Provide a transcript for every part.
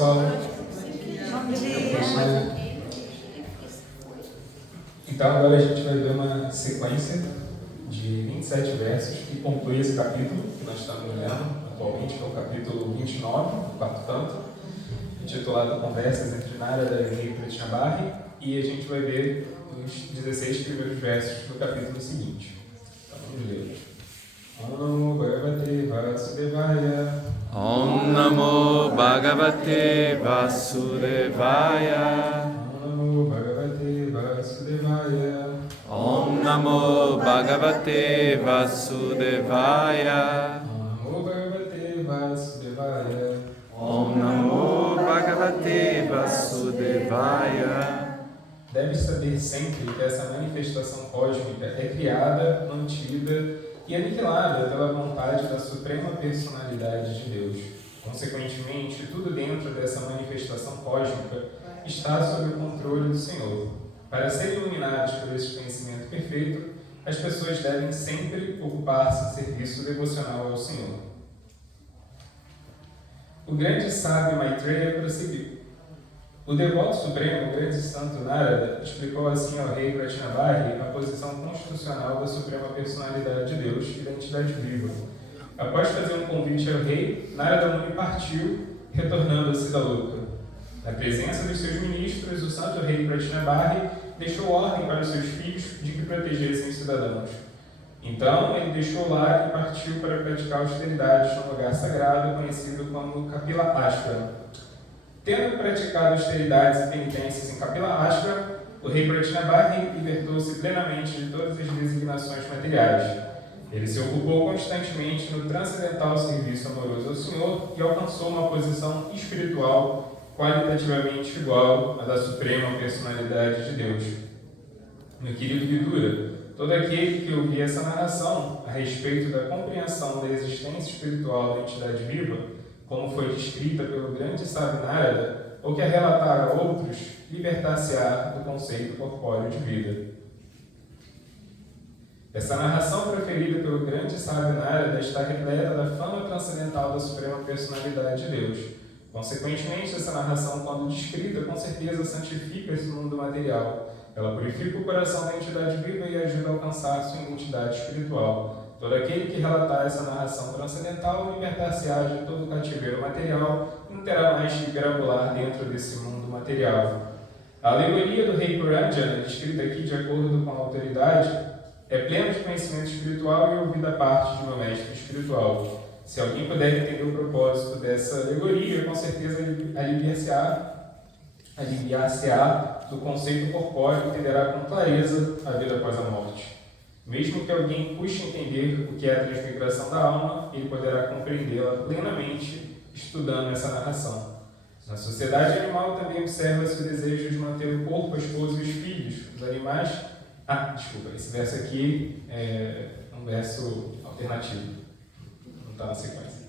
pessoal. Bom dia. Então agora a gente vai ver uma sequência de 27 versos que conclui esse capítulo que nós estamos lendo atualmente, que é o capítulo 29, do quarto canto, intitulado Conversas entre Narada e Rei Pratibhari, e a gente vai ver os 16 primeiros versos do capítulo seguinte. Então vamos ler. Om Namo Bhagavate Vasudevaya. Om Namo Bhagavate Vasudevaya. Om Namo Bhagavate Vasudevaya. Om Namo Bhagavate Vasudevaya. Om Namo Bhagavate Vasudevaya. Om Namo Bhagavate Vasudevaya. Deve saber sempre que essa manifestação cósmica é criada, mantida e aniquilada pela vontade da Suprema Personalidade de Deus. Consequentemente, tudo dentro dessa manifestação cósmica está sob o controle do Senhor. Para serem iluminados por esse conhecimento perfeito, as pessoas devem sempre ocupar-se em serviço devocional ao Senhor. O grande sábio Maitreya prosseguiu. O devoto supremo, o grande santo Narada, explicou assim ao rei Pratibhari a posição constitucional da Suprema Personalidade de Deus e da entidade viva. Após fazer um convite ao rei, Narada Muni partiu, retornando a Siddhaloka. Na presença dos seus ministros, o santo rei Pratibhari deixou ordem para os seus filhos de que protegessem os cidadãos. Então, ele deixou lá e partiu para praticar austeridades no lugar sagrado conhecido como Kapila Ashram. Tendo praticado austeridades e penitências em Kapila Ashram, o rei Pratibhari libertou-se plenamente de todas as designações materiais. Ele se ocupou constantemente no transcendental serviço amoroso ao Senhor e alcançou uma posição espiritual qualitativamente igual à da Suprema Personalidade de Deus. Meu querido Vidura, todo aquele que ouvir essa narração a respeito da compreensão da existência espiritual da entidade viva, como foi descrita pelo grande sábio Narada, ou que a relatar a outros, libertar-se-á do conceito corpóreo de vida. Essa narração preferida pelo grande sábio Narada está repleta da fama transcendental da Suprema Personalidade de Deus. Consequentemente, essa narração, quando descrita, com certeza santifica esse mundo material. Ela purifica o coração da entidade viva e ajuda a alcançar sua identidade espiritual. Todo aquele que relatar essa narração transcendental libertar-se-á de todo o cativeiro material e não terá mais que grambular dentro desse mundo material. A alegoria do rei Puranjana, descrita aqui de acordo com a autoridade, é plena de conhecimento espiritual e ouvida parte de meu mestre espiritual. Se alguém puder entender o propósito dessa alegoria, com certeza aliviar-se-á do conceito corpóreo e entenderá com clareza a vida após a morte. Mesmo que alguém custe entender o que é a transmigração da alma, ele poderá compreendê-la plenamente estudando essa narração. Na sociedade animal também observa-se o desejo de manter o corpo, a esposa e os filhos. Os animais... esse verso aqui é um verso alternativo. Não está na sequência.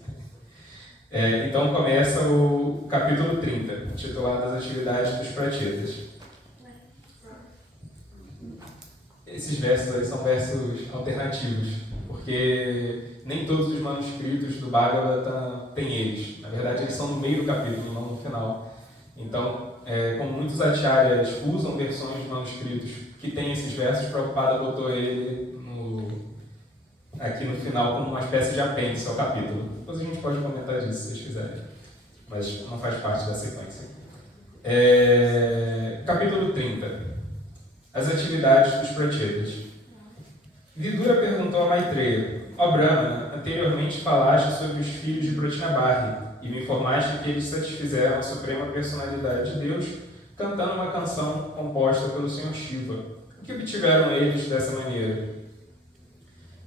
Então começa o capítulo 30, intitulado As Atividades dos Prachetas. Esses versos aí são versos alternativos, porque nem todos os manuscritos do Bhagavata têm eles. Na verdade, eles são no meio do capítulo, não no final. Então, como muitos acharyas usam versões de manuscritos que têm esses versos, Prabhupada botou ele aqui no final como uma espécie de apêndice ao capítulo. Depois a gente pode comentar disso, se vocês quiserem, mas não faz parte da sequência. Capítulo 30. As atividades dos prachetas. Vidura perguntou a Maitreya: Ó Brahmana, anteriormente falaste sobre os filhos de Pratibhari e me informaste que eles satisfizeram a Suprema Personalidade de Deus cantando uma canção composta pelo Senhor Shiva. O que obtiveram eles dessa maneira?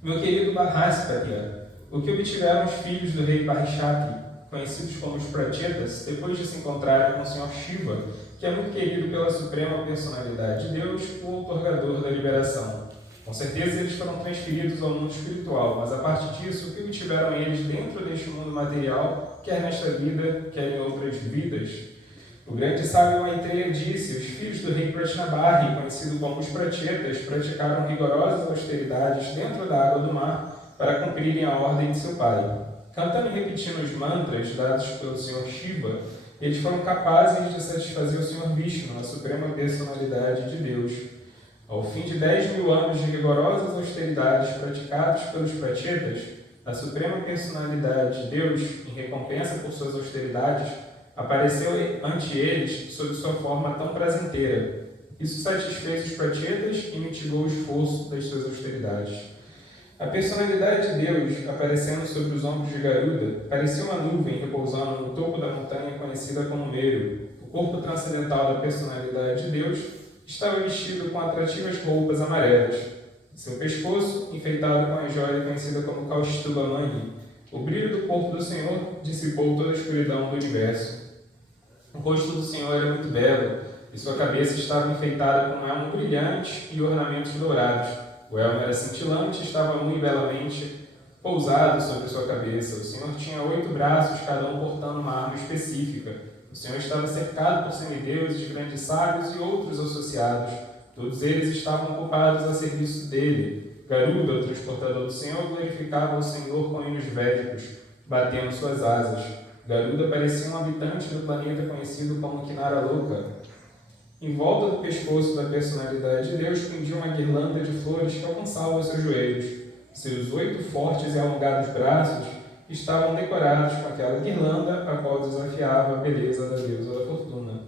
Meu querido Bahaspatya, o que obtiveram os filhos do rei Parishaki, conhecidos como os Prachetas, depois de se encontrarem com o Senhor Shiva, que é muito querido pela Suprema Personalidade de Deus, o outorgador da liberação. Com certeza eles foram transferidos ao mundo espiritual, mas a partir disso, o que obtiveram eles dentro deste mundo material, quer nesta vida, quer em outras vidas? O grande sábio Maitreya disse: os filhos do rei Pratibhari, conhecido como os Prachetas, praticaram rigorosas austeridades dentro da água do mar para cumprirem a ordem de seu pai. Cantando e repetindo os mantras dados pelo Senhor Shiva, eles foram capazes de satisfazer o Senhor Vishnu, a suprema personalidade de Deus. Ao fim de 10.000 anos de rigorosas austeridades praticadas pelos prachetas, a suprema personalidade de Deus, em recompensa por suas austeridades, apareceu ante eles sob sua forma tão prazenteira. Isso satisfez os prachetas e mitigou o esforço das suas austeridades. A personalidade de Deus, aparecendo sobre os ombros de Garuda, parecia uma nuvem repousando no topo da montanha conhecida como Meru. O corpo transcendental da personalidade de Deus estava vestido com atrativas roupas amarelas. Seu pescoço, enfeitado com a joia conhecida como Kaustuba Mani, o brilho do corpo do Senhor dissipou toda a escuridão do universo. O rosto do Senhor era muito belo, e sua cabeça estava enfeitada com um elmo brilhante e ornamentos dourados. O elmo era cintilante e estava muito belamente pousado sobre sua cabeça. O Senhor tinha 8 braços, cada um portando uma arma específica. O Senhor estava cercado por semideuses, grandes sábios e outros associados. Todos eles estavam ocupados a serviço dele. Garuda, o transportador do Senhor, glorificava o Senhor com hinos védicos, batendo suas asas. Garuda parecia um habitante do planeta conhecido como Kinaraloka. Em volta do pescoço da personalidade de Deus pendia uma guirlanda de flores que alcançava os seus joelhos. Seus 8 fortes e alongados braços estavam decorados com aquela guirlanda a qual desafiava a beleza da deusa da fortuna.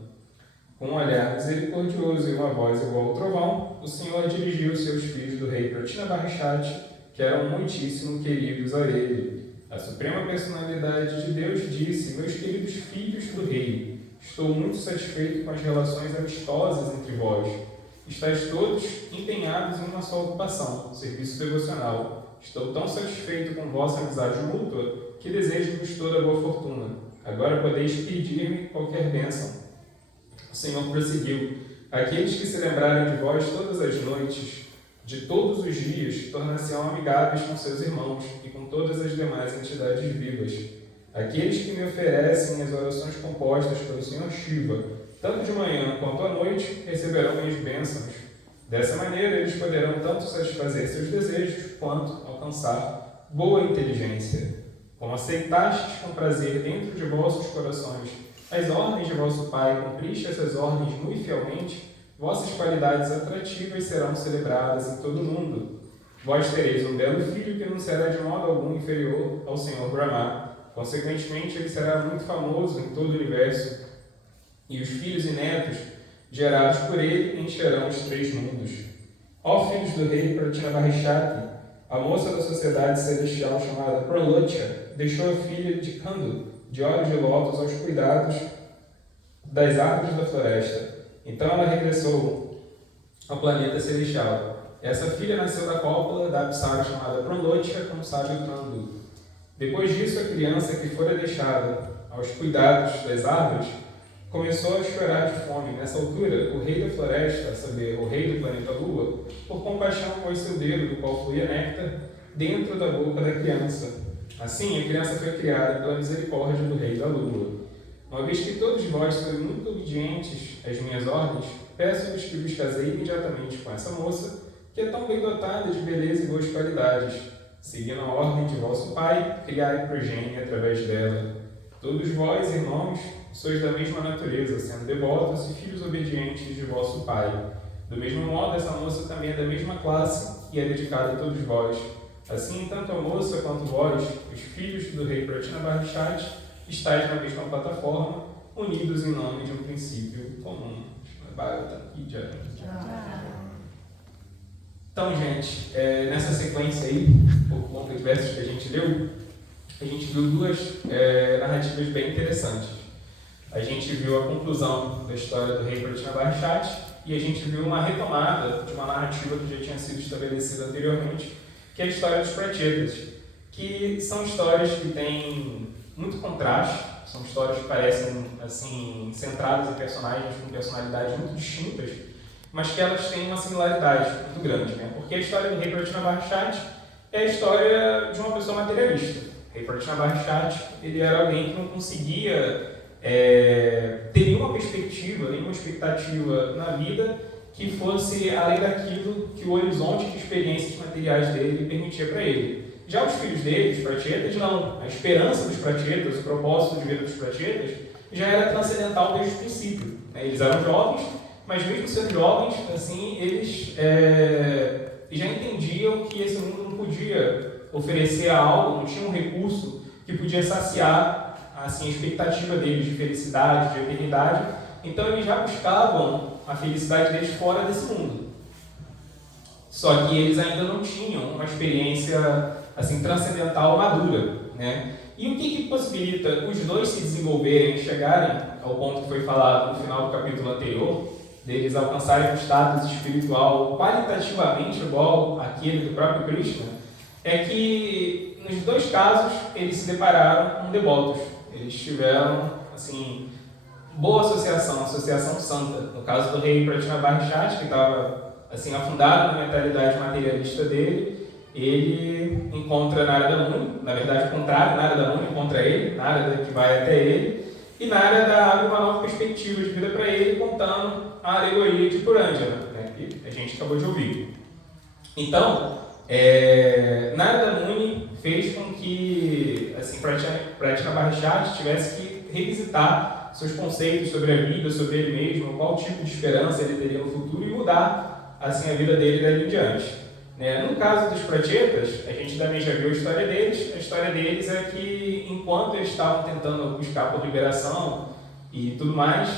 Com um olhar misericordioso e uma voz igual ao trovão, o Senhor dirigiu seus filhos do rei Pratinabarishati, que eram muitíssimo queridos a ele. A suprema personalidade de Deus disse: meus queridos filhos do rei, estou muito satisfeito com as relações amistosas entre vós. Estais todos empenhados em uma só ocupação, serviço devocional. Estou tão satisfeito com vossa amizade mútua que desejo-vos toda a boa fortuna. Agora podeis pedir-me qualquer bênção. O Senhor prosseguiu: aqueles que se lembrarem de vós todas as noites, de todos os dias, tornar-se-ão amigáveis com seus irmãos e com todas as demais entidades vivas. Aqueles que me oferecem as orações compostas pelo Senhor Shiva, tanto de manhã quanto à noite, receberão minhas bênçãos. Dessa maneira, eles poderão tanto satisfazer seus desejos, quanto alcançar boa inteligência. Como aceitastes com prazer dentro de vossos corações as ordens de vosso Pai, cumpriste essas ordens muito fielmente, vossas qualidades atrativas serão celebradas em todo o mundo. Vós tereis um belo filho que não será de modo algum inferior ao Senhor Brahma. Consequentemente, ele será muito famoso em todo o universo, e os filhos e netos gerados por ele encherão os 3 mundos. Ó filhos do rei Pratinabarishati, a moça da sociedade celestial chamada Pralotya deixou a filha de Kandu, de olhos de lótus, aos cuidados das árvores da floresta. Então ela regressou ao planeta celestial. Essa filha nasceu da cópula da Apsara chamada Pralotya com o sábio Kandu. Depois disso, a criança que fora deixada aos cuidados das árvores começou a chorar de fome. Nessa altura, o rei da floresta, a saber, o rei do planeta Lua, por compaixão pôs seu dedo, do qual fluía néctar, dentro da boca da criança. Assim, a criança foi criada pela misericórdia do rei da Lua. Uma vez que todos vós sois muito obedientes às minhas ordens, peço-vos que vos casei imediatamente com essa moça, que é tão bem dotada de beleza e boas qualidades. Seguindo a ordem de vosso pai, criai progênie através dela. Todos vós, irmãos, sois da mesma natureza, sendo devotos e filhos obedientes de vosso pai. Do mesmo modo, essa moça também é da mesma classe e é dedicada a todos vós. Assim, tanto a moça quanto vós, os filhos do rei Pratinabarishati, estáis na mesma plataforma, unidos em nome de um princípio comum. Então, gente, nessa sequência aí, por conta dos versos que a gente leu, a gente viu 2 narrativas bem interessantes. A gente viu a conclusão da história do rei Pratinabarishati e a gente viu uma retomada de uma narrativa que já tinha sido estabelecida anteriormente, que é a história dos prachetas, que são histórias que têm muito contraste, são histórias que parecem assim, centradas em personagens com personalidades muito distintas, mas que elas têm uma similaridade muito grande, né? Porque a história do rei Pratinabarishati é a história de uma pessoa materialista. O rei Pratinabarishati, ele era alguém que não conseguia ter nenhuma perspectiva, nenhuma expectativa na vida que fosse além daquilo que o horizonte de experiências materiais dele permitia para ele. Já os filhos dele, os prachetas, não. A esperança dos prachetas, o propósito de vida dos prachetas, já era transcendental desde o princípio. Eles eram jovens, mas mesmo sendo jovens, assim, eles já entendiam que esse mundo não podia oferecer algo, não tinha um recurso que podia saciar assim, a expectativa deles de felicidade, de eternidade. Então eles já buscavam a felicidade deles fora desse mundo. Só que eles ainda não tinham uma experiência assim, transcendental madura, né? E o que possibilita os dois se desenvolverem e chegarem ao ponto que foi falado no final do capítulo anterior, deles alcançarem um status espiritual qualitativamente igual àquele do próprio Krishna, é que nos dois casos eles se depararam com devotos. Eles tiveram assim, boa associação santa. No caso do rei Pratinabarishati, que estava assim, afundado na mentalidade materialista dele, ele encontra Narada Muni, na verdade o contrário, Narada Muni encontra ele, Narada que vai até ele, e Narada abre uma nova perspectiva de vida para ele, contando a alegoria de Purandjana, né, que a gente acabou de ouvir. Então, Narada Muni fez com que assim, Pratinabarishati tivesse que revisitar seus conceitos sobre a vida, sobre ele mesmo, qual tipo de esperança ele teria no futuro e mudar assim, a vida dele dali em diante. No caso dos Pratyetas, a gente também já viu a história deles. A história deles é que, enquanto eles estavam tentando buscar por liberação e tudo mais,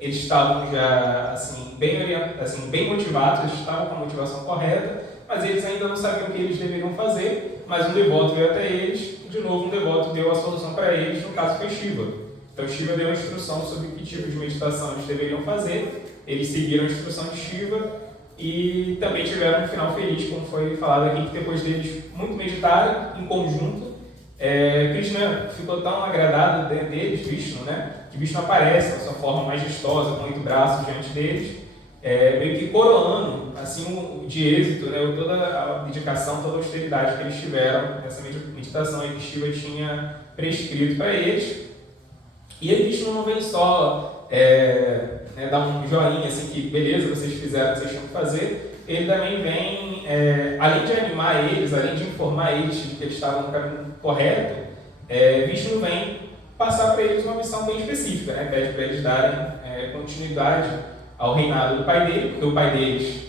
eles estavam já assim, bem motivados, eles estavam com a motivação correta, mas eles ainda não sabiam o que eles deveriam fazer. Mas um devoto veio até eles, e de novo um devoto deu a solução para eles, no caso foi Shiva. Então Shiva deu a instrução sobre que tipo de meditação eles deveriam fazer, eles seguiram a instrução de Shiva, e também tiveram um final feliz, como foi falado aqui, que depois deles muito meditarem em conjunto, Krishna ficou tão agradado deles, Vishnu, né, que Vishnu aparece na sua forma majestosa, com 8 braços diante deles, meio que coroando assim, de êxito, né, toda a dedicação, toda a austeridade que eles tiveram nessa meditação que Shiva tinha prescrito para eles. E aí Vishnu não vem só dar um joinha, assim, que beleza, vocês fizeram o que vocês tinham que fazer. Ele também vem, além de animar eles, além de informar eles de que eles estavam no caminho correto, Vishnu vem passar para eles uma missão bem específica, né? Pede para eles darem continuidade ao reinado do pai dele, porque o pai deles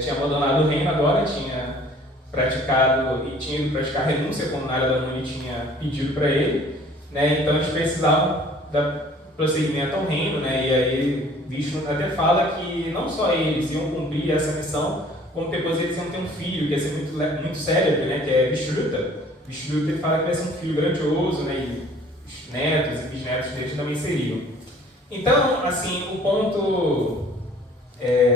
tinha abandonado o reino agora, tinha praticado e tinha ido praticar renúncia, como Narada Muni tinha pedido para ele, né? Então eles precisavam dar prosseguimento ao reino, né? E aí Vishnu até fala que não só eles iam cumprir essa missão, como depois eles iam ter um filho que ia ser muito célebre, né? Que é Vishruta. Vishruta ele fala que vai ser um filho grandioso, né? E os netos e bisnetos deles também seriam. Então, assim, o ponto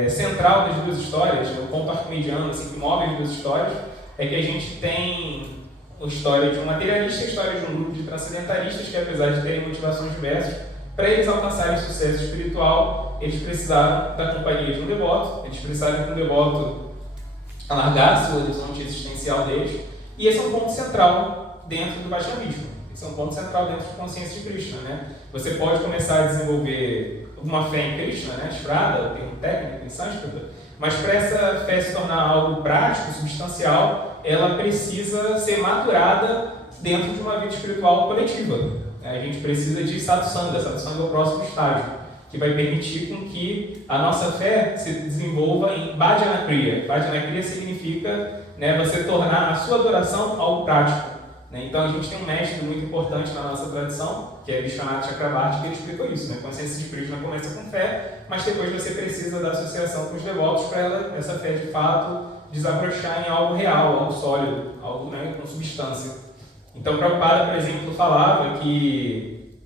central das duas histórias, o ponto arquimediano assim, que move as duas histórias, é que a gente tem a história de um materialista e a história de um grupo de transcendentalistas que, apesar de terem motivações diversas, para eles alcançarem sucesso espiritual, eles precisaram da companhia de um devoto, eles precisaram que um devoto alargasse o horizonte existencial deles, e esse é um ponto central dentro do Vaishnavismo. Esse é um ponto central dentro da consciência de Krishna, né? Você pode começar a desenvolver uma fé em Krishna, né? Shraddha, o termo técnico em sânscrito, mas para essa fé se tornar algo prático, substancial, ela precisa ser maturada dentro de uma vida espiritual coletiva. A gente precisa de satsanga. Satsanga é o próximo estágio, que vai permitir com que a nossa fé se desenvolva em bhajana kriya. Bhajana kriya significa, né, você tornar a sua adoração algo prático. Né? Então a gente tem um mestre muito importante na nossa tradição, que é Vishwanath Chakravarti, que ele explicou isso. Né? A consciência de Krishna começa com fé, mas depois você precisa da associação com os devotos para essa fé de fato desabrochar em algo real, algo sólido, algo, né, com substância. Então, Prabhupada, por exemplo, falava que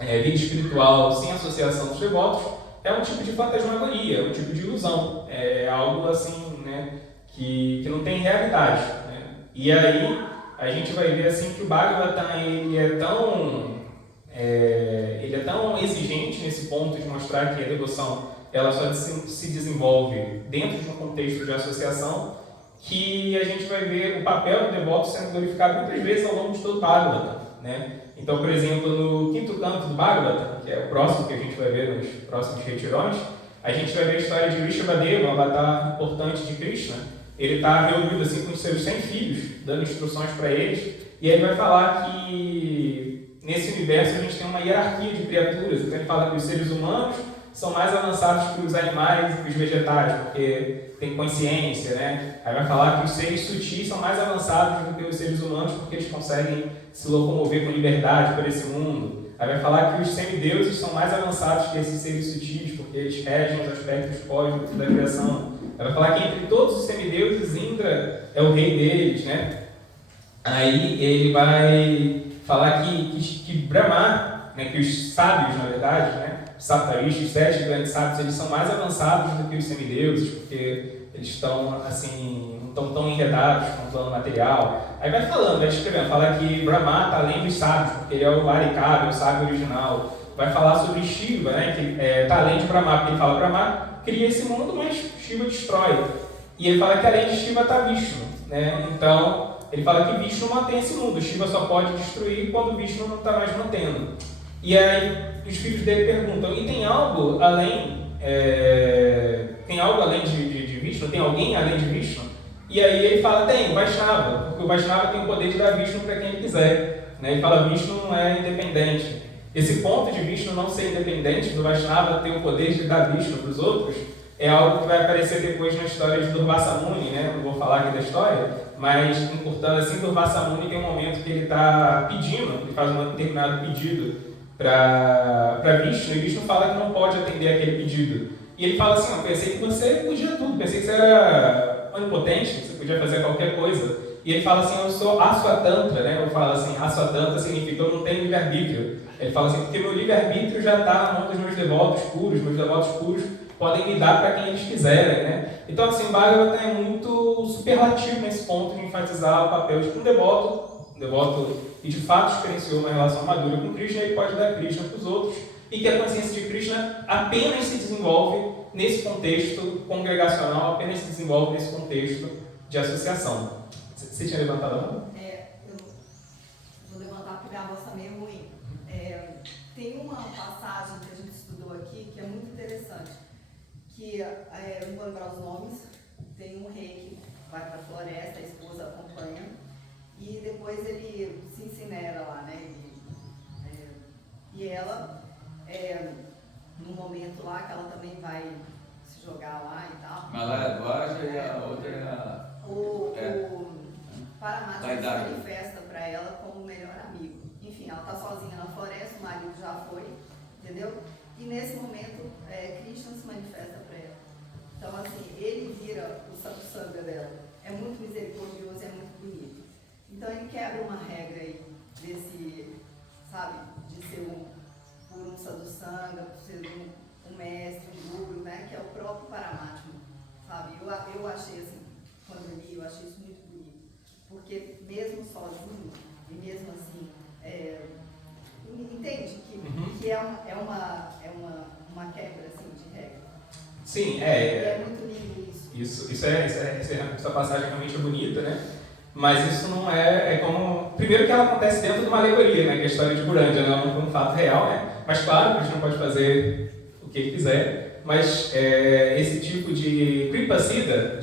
vida espiritual sem associação dos devotos é um tipo de fantasmagoria, um tipo de ilusão, é algo assim, né, que não tem realidade. Né? E aí a gente vai ver assim que o Bhagavatam ele é tão exigente nesse ponto de mostrar que a devoção ela só se desenvolve dentro de um contexto de associação, que a gente vai ver o papel do devoto sendo glorificado muitas vezes ao longo de todo o Bhagavatam, né? Então, por exemplo, no quinto canto do Bhagavatam, que é o próximo que a gente vai ver nos próximos retirões, a gente vai ver a história de Vrishabhadeva, um avatar importante de Krishna. Ele está reunido assim, com os seus 100 filhos, dando instruções para eles, e ele vai falar que nesse universo a gente tem uma hierarquia de criaturas. Então ele fala que os seres humanos são mais avançados que os animais e que os vegetais, porque tem consciência, né? Aí vai falar que os seres sutis são mais avançados do que os seres humanos porque eles conseguem se locomover com liberdade por esse mundo. Aí vai falar que os semideuses são mais avançados que esses seres sutis porque eles regem os aspectos cósmicos da criação. Aí vai falar que entre todos os semideuses, Indra é o rei deles, né? Aí ele vai falar que Brahma, né, que os sábios, na verdade, né, os saptaristas, os 7 grandes sábios, eles são mais avançados do que os semideuses, porque eles estão, assim, não estão tão enredados com o plano material. Aí vai falando, vai escrevendo, fala que Brahma está além dos sábios, porque ele é o Arikaba, o sábio original. Vai falar sobre Shiva, né, que está além de Brahma, porque ele fala que Brahma cria esse mundo, mas Shiva destrói. E ele fala que além de Shiva está Vishnu, né? Então, ele fala que Vishnu mantém esse mundo, Shiva só pode destruir quando Vishnu não está mais mantendo. E aí os filhos dele perguntam, e tem algo além, de Vishnu? Tem alguém além de Vishnu? E aí ele fala, tem, o Vaishnava, porque o Vaishnava tem o poder de dar Vishnu para quem ele quiser. Né? Ele fala, Vishnu não é independente. Esse ponto de Vishnu não ser independente, do Vaishnava ter o poder de dar Vishnu para os outros, é algo que vai aparecer depois na história de Durvasa Muni, né? Não vou falar aqui da história, mas encurtando assim, Durvasa Muni tem um momento que ele está pedindo, ele faz um determinado pedido para Vishnu, e Vishnu fala que não pode atender aquele pedido. E ele fala assim, eu pensei que você podia tudo, pensei que você era onipotente, que você podia fazer qualquer coisa. E ele fala assim, eu sou Aswatantra, né? Eu falo assim, Aswatantra significa eu não tenho livre-arbítrio. Ele fala assim, porque meu livre-arbítrio já está na mão dos meus devotos puros podem me dar para quem eles quiserem, né? Então, assim, o Bhagavatam é muito superlativo nesse ponto de enfatizar o papel de um devoto que de fato experienciou uma relação madura com Krishna e pode dar Krishna para os outros, e que a consciência de Krishna apenas se desenvolve nesse contexto congregacional, apenas se desenvolve nesse contexto de associação. Você tinha levantado a mão? Eu vou levantar porque a voz está meio ruim. Tem uma passagem que a gente estudou aqui que é muito interessante, que eu não vou lembrar os nomes, tem um rei que vai para a floresta, a esposa acompanha, e depois ele se incinera lá, né? E ela, num momento lá que ela também vai se jogar lá e tal. Malayadwaja e a outra é a... O Paramatma se manifesta para ela como o melhor amigo. Enfim, ela está sozinha na floresta, o marido já foi, entendeu? E nesse momento, Krishna se manifesta para ela. Então, assim, ele vira o satsanga dela. É muito misericordioso, é muito bonito. Então, ele quebra uma regra aí desse, sabe, de ser por um sadhusanga, por ser um mestre, um guru, né, que é o próprio Paramatma, sabe? Eu achei assim, quando eu li, eu achei isso muito bonito. Porque mesmo sozinho, e mesmo assim, entende que é uma quebra assim, de regra. Sim, é muito lindo isso. Essa passagem realmente é bonita, né? Mas isso não é como... Primeiro que ela acontece dentro de uma alegoria, né? Que é a história de Burandia, não é um fato real, né? Mas claro, a gente não pode fazer o que ele quiser, mas esse tipo de Kripasida,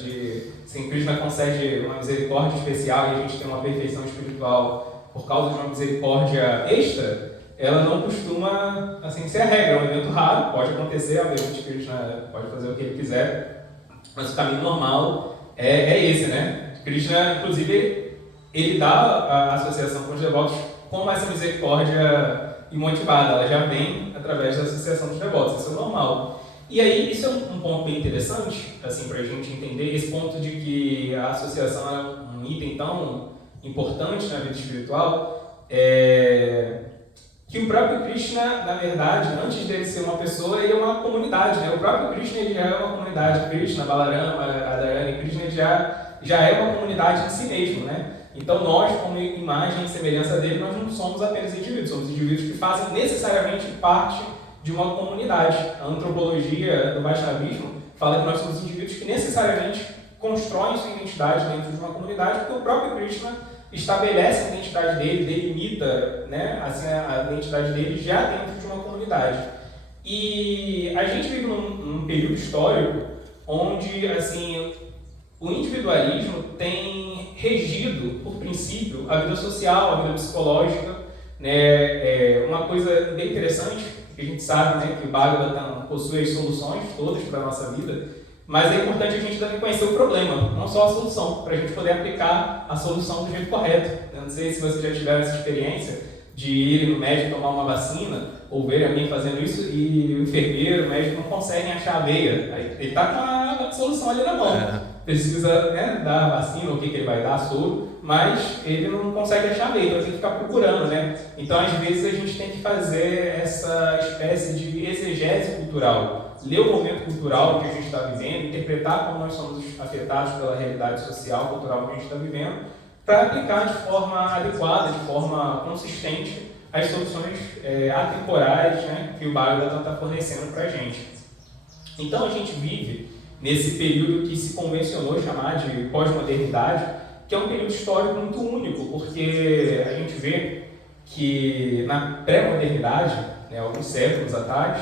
assim, Krishna concede uma misericórdia especial e a gente tem uma perfeição espiritual por causa de uma misericórdia extra, ela não costuma, assim, ser a regra, é um evento raro, pode acontecer, obviamente Krishna pode fazer o que ele quiser, mas o caminho normal é esse, né? Krishna, inclusive, ele dá a associação com os devotos com essa misericórdia imotivada, ela já vem através da associação dos devotos, isso é normal. E aí, isso é um ponto bem interessante, assim, para a gente entender, esse ponto de que a associação é um item tão importante na vida espiritual, que o próprio Krishna, na verdade, antes dele ser uma pessoa, ele é uma comunidade, né? O próprio Krishna ele já é uma comunidade, Krishna, Balarama, Radharani, Krishna já é uma comunidade em si mesmo, né? Então nós, como imagem e semelhança dele, nós não somos apenas indivíduos, somos indivíduos que fazem necessariamente parte de uma comunidade. A antropologia do Vaishnavismo fala que nós somos indivíduos que necessariamente constroem sua identidade dentro de uma comunidade, porque o próprio Krishna estabelece a identidade dele, delimita, né, assim, a identidade dele já dentro de uma comunidade. E a gente vive num período histórico onde, assim, o individualismo tem regido, por princípio, a vida social, a vida psicológica, né? Uma coisa bem interessante, que a gente sabe, né, que o Bhagavatam possui as soluções todas para a nossa vida, mas é importante a gente também conhecer o problema, não só a solução, para a gente poder aplicar a solução do jeito correto. Eu não sei se vocês já tiveram essa experiência de ir no médico tomar uma vacina, ou ver alguém fazendo isso, e o enfermeiro, o médico não conseguem achar a veia. Aí ele está com a solução ali na mão. Precisa, né, dar a vacina, o que ele vai dar, soro, mas ele não consegue achar a veia, então tem que ficar procurando, né? Então, às vezes, a gente tem que fazer essa espécie de exegese cultural, ler o momento cultural que a gente está vivendo, interpretar como nós somos afetados pela realidade social, cultural que a gente está vivendo, para aplicar de forma adequada, de forma consistente, as soluções atemporais, né, que o Bhagavatam está fornecendo para a gente. Então, a gente vive nesse período que se convencionou chamar de pós-modernidade, que é um período histórico muito único, porque a gente vê que na pré-modernidade, né, alguns séculos atrás,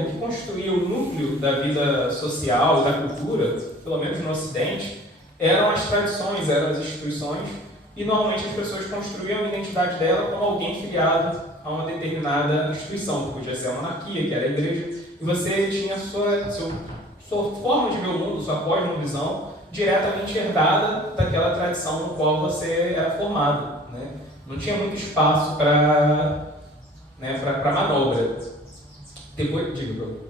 o que constituía o núcleo da vida social, da cultura, pelo menos no Ocidente, eram as tradições, eram as instituições, e normalmente as pessoas construíam a identidade dela como alguém filiado a uma determinada instituição, que podia ser a monarquia, que era a igreja, e você tinha sua forma de ver o mundo, sua cosmovisão, diretamente herdada daquela tradição no qual você era formado, né? Não tinha muito espaço para manobra. Depois, diga, Bruno.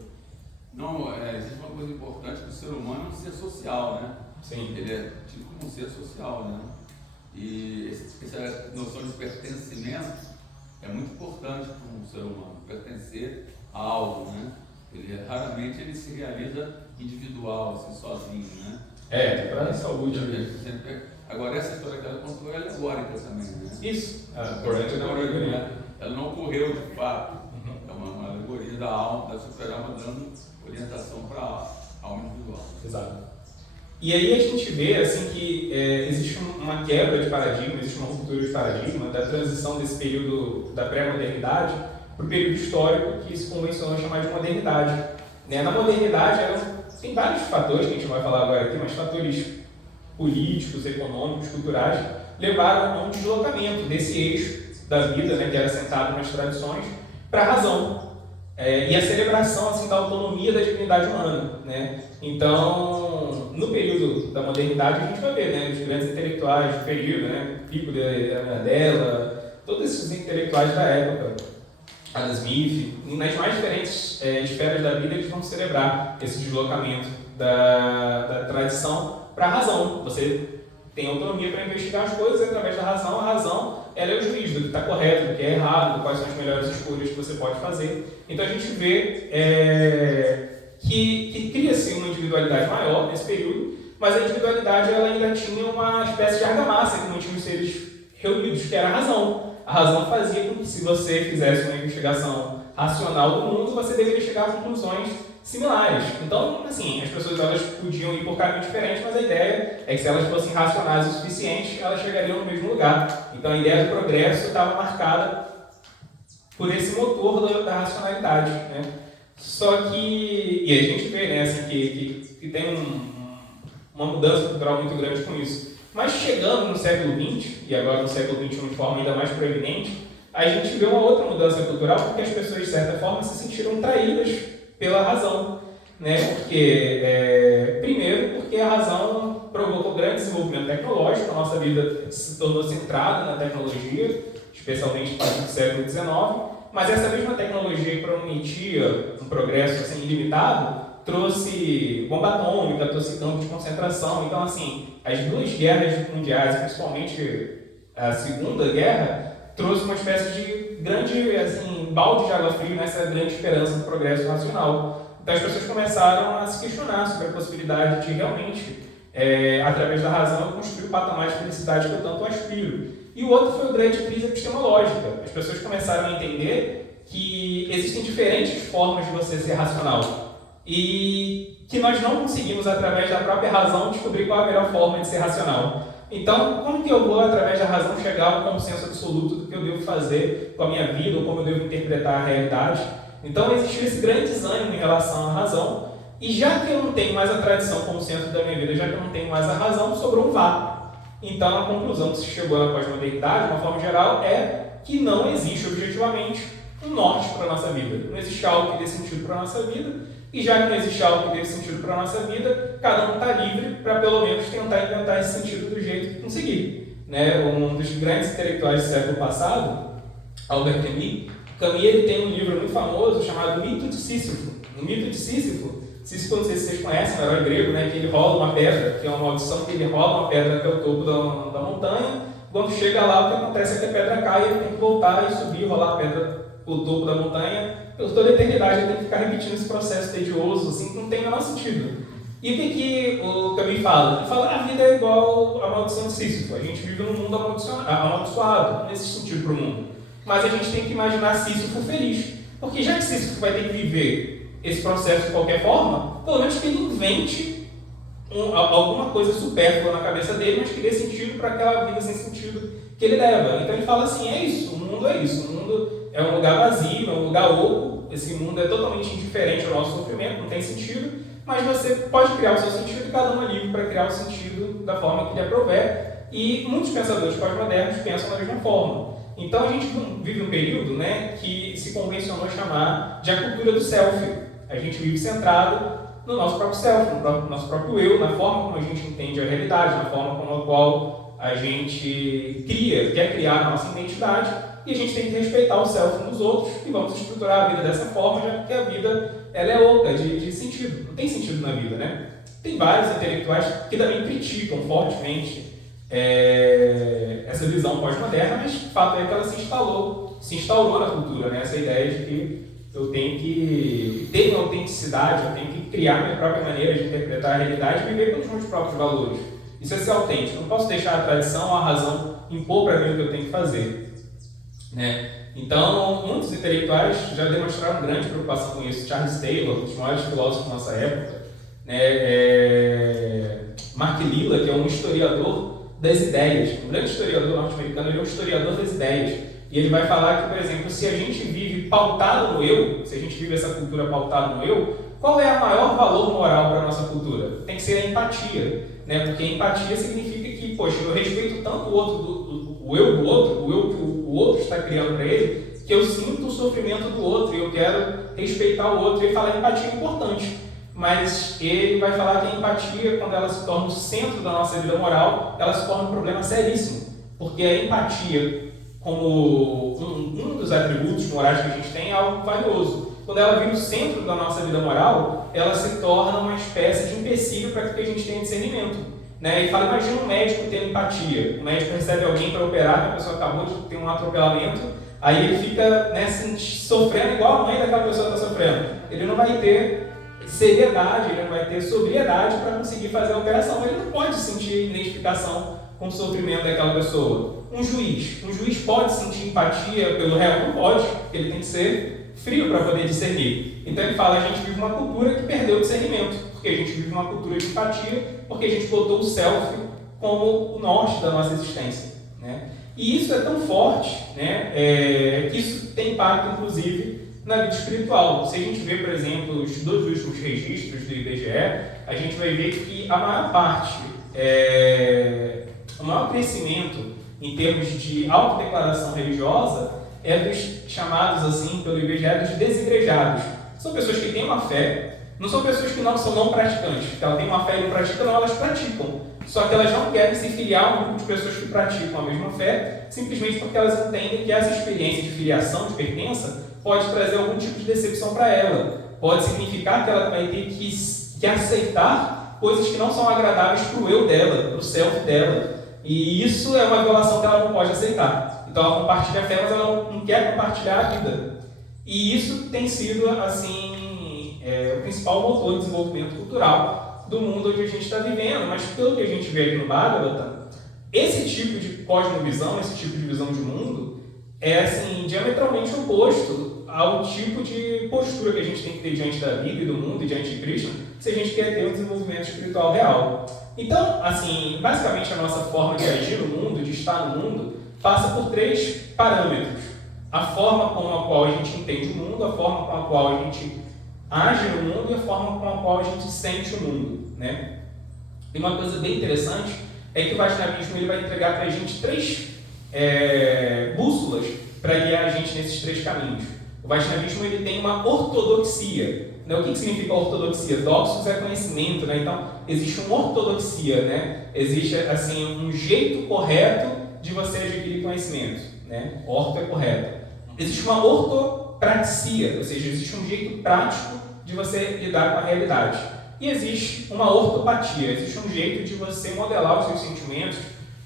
Não, existe uma coisa importante do ser humano, é um ser social, né? Sim. Ele é tido como um ser social, né? E essa noção de pertencimento é muito importante para um ser humano, pertencer a algo, né? Raramente ele se realiza individual, assim, sozinho, né? Para a saúde. Agora, essa história que ela contou é alegórica também, né? Isso, ela não ocorreu de fato. É uma alegoria da alma, da super-alma, dando orientação para a alma individual. Exato. E aí a gente vê assim, que existe uma quebra de paradigma, existe uma ruptura de paradigma da transição desse período da pré-modernidade para o período histórico que se convencionou chamar de modernidade. Na modernidade, tem vários fatores que a gente vai falar agora aqui, mas fatores políticos, econômicos, culturais, levaram a um deslocamento desse eixo da vida, né, que era sentado nas tradições, para a razão. E a celebração assim, da autonomia da dignidade humana, né? Então, no período da modernidade, a gente vai ver, né, os grandes intelectuais do período, né, Pico Mandela, todos esses intelectuais da época, Adam Smith, nas mais diferentes esferas da vida, eles vão celebrar esse deslocamento da tradição para a razão. Você tem autonomia para investigar as coisas através da razão. A razão ela é o juiz do que está correto, do que é errado, do quais são as melhores escolhas que você pode fazer. Então a gente vê que cria-se uma individualidade maior nesse período, mas a individualidade ela ainda tinha uma espécie de argamassa que mantinha os seres reunidos, que era a razão. A razão fazia com que, se você fizesse uma investigação racional do mundo, você deveria chegar a conclusões similares. Então, assim, as pessoas elas podiam ir por caminhos diferentes, mas a ideia é que, se elas fossem racionais o suficiente, elas chegariam no mesmo lugar. Então, a ideia do progresso estava marcada por esse motor da racionalidade, né? Só que, e a gente vê, né, assim, que tem uma mudança cultural muito grande com isso. Mas chegando no século XX, e agora no século XXI de forma ainda mais proeminente, a gente vê uma outra mudança cultural, porque as pessoas, de certa forma, se sentiram traídas pela razão, né? Primeiro, porque a razão provocou grande desenvolvimento tecnológico, a nossa vida se tornou centrada na tecnologia, especialmente a partir do século XIX, mas essa mesma tecnologia que prometia um progresso assim, ilimitado, trouxe bomba atômica, trouxe campos de concentração. Então, assim, as duas guerras mundiais, principalmente a Segunda Guerra, trouxe uma espécie de grande assim, balde de água fria nessa grande esperança do progresso nacional. Então, as pessoas começaram a se questionar sobre a possibilidade de realmente, através da razão, construir o patamar de felicidade que eu tanto aspiro. E o outro foi a grande crise epistemológica. As pessoas começaram a entender que existem diferentes formas de você ser racional. E que nós não conseguimos, através da própria razão, descobrir qual é a melhor forma de ser racional. Então, como que eu vou, através da razão, chegar ao consenso absoluto do que eu devo fazer com a minha vida, ou como eu devo interpretar a realidade? Então, existiu esse grande desânimo em relação à razão, e já que eu não tenho mais a tradição como centro da minha vida, já que eu não tenho mais a razão, sobrou um vácuo. Então, a conclusão que se chegou na pós-modernidade, de uma forma geral, é que não existe objetivamente um norte para a nossa vida. Não existe algo que dê sentido para a nossa vida, e já que não existe algo que dê sentido para a nossa vida, cada um está livre para pelo menos tentar inventar esse sentido do jeito que conseguir. Né? Um dos grandes intelectuais do século passado, Albert Camus, ele tem um livro muito famoso chamado Mito de Sísifo. No Mito de Sísifo, Sísifo, não sei se vocês conhecem, um herói grego, né, que ele rola uma pedra, que é uma maldição, que ele rola uma pedra até o topo da montanha. Quando chega lá, o que acontece é que a pedra cai e ele tem que voltar e subir, rolar a pedra para o topo da montanha. Por toda a eternidade ele tem que ficar repetindo esse processo tedioso, assim, que não tem o menor sentido. E o que o Camus fala? Ele fala que a vida é igual à maldição de Sísifo. A gente vive num mundo amaldiçoado, não existe sentido para o mundo. Mas a gente tem que imaginar Sísifo feliz. Porque já que Sísifo vai ter que viver esse processo de qualquer forma, pelo menos que ele invente alguma coisa supérflua na cabeça dele, mas que dê sentido para aquela vida sem sentido que ele leva. Então ele fala assim, é isso, o mundo é isso, o mundo é um lugar vazio, é um lugar oco, esse mundo é totalmente indiferente ao nosso sofrimento, não tem sentido, mas você pode criar o seu sentido e cada um é livre para criar o sentido da forma que lhe aprover, e muitos pensadores pós-modernos pensam da mesma forma. Então a gente vive um período, né, que se convencionou chamar de a cultura do self. A gente vive centrado no nosso próprio self, no nosso próprio eu, na forma como a gente entende a realidade, na forma como a qual a gente quer criar a nossa identidade, e a gente tem que respeitar o self uns dos outros e vamos estruturar a vida dessa forma, já porque a vida ela é oca de sentido. Não tem sentido na vida, né? Tem vários intelectuais que também criticam fortemente essa visão pós-moderna, mas o fato é que ela se instaurou na cultura, né? Essa ideia de que eu tenho que ter minha autenticidade, eu tenho que criar minha própria maneira de interpretar a realidade e viver pelos meus próprios valores. Isso é ser autêntico. Eu não posso deixar a tradição ou a razão impor para mim o que eu tenho que fazer. Né? Então, muitos intelectuais já demonstraram grande preocupação com isso. Charles Taylor, um dos maiores filósofos da nossa época, né? Mark Lilla, que é um historiador das ideias, um grande historiador norte-americano, ele é um historiador das ideias. E ele vai falar que, por exemplo, se a gente vive pautado no eu, se a gente vive essa cultura pautada no eu, qual é o maior valor moral para a nossa cultura? Tem que ser a empatia, né? Porque a empatia significa que, poxa, eu respeito tanto o outro, o eu do outro, o eu que o outro está criando para ele, que eu sinto o sofrimento do outro e eu quero respeitar o outro. Ele fala que a empatia é importante, mas ele vai falar que a empatia, quando ela se torna o centro da nossa vida moral, ela se torna um problema seríssimo, porque a empatia, como um dos atributos morais que a gente tem, é algo valioso. Quando ela vira o centro da nossa vida moral, ela se torna uma espécie de empecilho para que a gente tenha discernimento. Né? E fala, imagina um médico tendo empatia. O médico recebe alguém para operar, que a pessoa acabou de ter um atropelamento, aí ele fica, né, sofrendo igual a mãe daquela pessoa está sofrendo. Ele não vai ter seriedade, ele não vai ter sobriedade para conseguir fazer a operação. Ele não pode sentir identificação com o sofrimento daquela pessoa. Um juiz pode sentir empatia pelo réu? Não pode, porque ele tem que ser frio para poder discernir. Então ele fala, a gente vive uma cultura que perdeu o discernimento, porque a gente vive uma cultura de empatia, porque a gente botou o self como o norte da nossa existência. Né? E isso é tão forte, né, que isso tem impacto, inclusive, na vida espiritual. Se a gente vê, por exemplo, os dois últimos registros do IBGE, a gente vai ver que a maior parte, o maior crescimento em termos de autodeclaração religiosa é dos chamados, assim, pelo IBGE, dos desigrejados. São pessoas que têm uma fé, não são pessoas que não são não praticantes, que elas têm uma fé e não praticam, não, elas praticam. Só que elas não querem se filiar a um grupo de pessoas que praticam a mesma fé, simplesmente porque elas entendem que essa experiência de filiação, de pertença, pode trazer algum tipo de decepção para ela. Pode significar que ela vai ter que aceitar coisas que não são agradáveis para o eu dela, para o self dela. E isso é uma violação que ela não pode aceitar. Então ela compartilha a fé, mas ela não quer compartilhar a vida. E isso tem sido, assim, o principal motor de desenvolvimento cultural do mundo onde a gente está vivendo. Mas pelo que a gente vê aqui no Bhagavata, esse tipo de cosmovisão, esse tipo de visão de mundo, é, assim, diametralmente oposto ao tipo de postura que a gente tem que ter diante da vida e do mundo e diante de Krishna, se a gente quer ter um desenvolvimento espiritual real. Então, assim, basicamente a nossa forma de agir no mundo, de estar no mundo, passa por 3 parâmetros. A forma com a qual a gente entende o mundo, a forma com a qual a gente age no mundo e a forma com a qual a gente sente o mundo. Né? E uma coisa bem interessante é que o Vaishnavismo ele vai entregar para a gente 3 bússolas para guiar a gente nesses 3 caminhos. O Vaishnavismo ele tem uma ortodoxia. Né? O que significa ortodoxia? Doxos é conhecimento, né? Então existe uma ortodoxia, né? Existe assim um jeito correto de você adquirir conhecimento, né? Orto é correto. Existe uma ortopraxia, ou seja, existe um jeito prático de você lidar com a realidade. E existe uma ortopatia, existe um jeito de você modelar os seus sentimentos,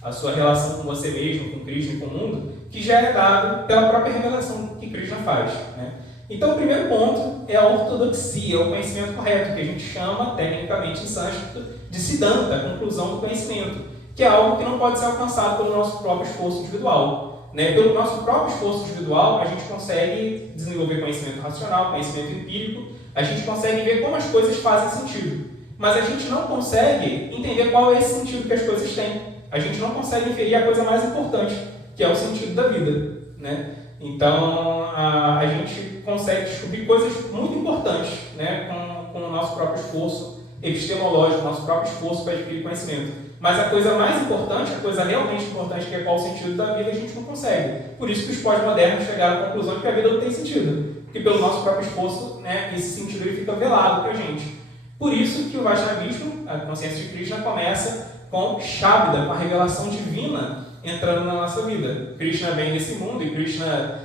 a sua relação com você mesmo, com Krishna e com o mundo, que já é dado pela própria revelação que Krishna faz, né? Então, o primeiro ponto é a ortodoxia, o conhecimento correto, que a gente chama, tecnicamente em sânscrito, de Siddhanta, a conclusão do conhecimento, que é algo que não pode ser alcançado pelo nosso próprio esforço individual. Né? Pelo nosso próprio esforço individual, a gente consegue desenvolver conhecimento racional, conhecimento empírico, a gente consegue ver como as coisas fazem sentido, mas a gente não consegue entender qual é esse sentido que as coisas têm. A gente não consegue inferir a coisa mais importante, que é o sentido da vida, né? Então, a gente consegue descobrir coisas muito importantes, né, com o nosso próprio esforço epistemológico, nosso próprio esforço para adquirir conhecimento. Mas a coisa mais importante, a coisa realmente importante, que é qual o sentido da vida, a gente não consegue. Por isso que os pós-modernos chegaram à conclusão de que a vida não tem sentido, porque pelo nosso próprio esforço, né, esse sentido ele fica velado para a gente. Por isso que o Vaishnavismo, a consciência de Krishna, começa com Shabda, com a revelação divina entrando na nossa vida. Krishna vem desse mundo e Krishna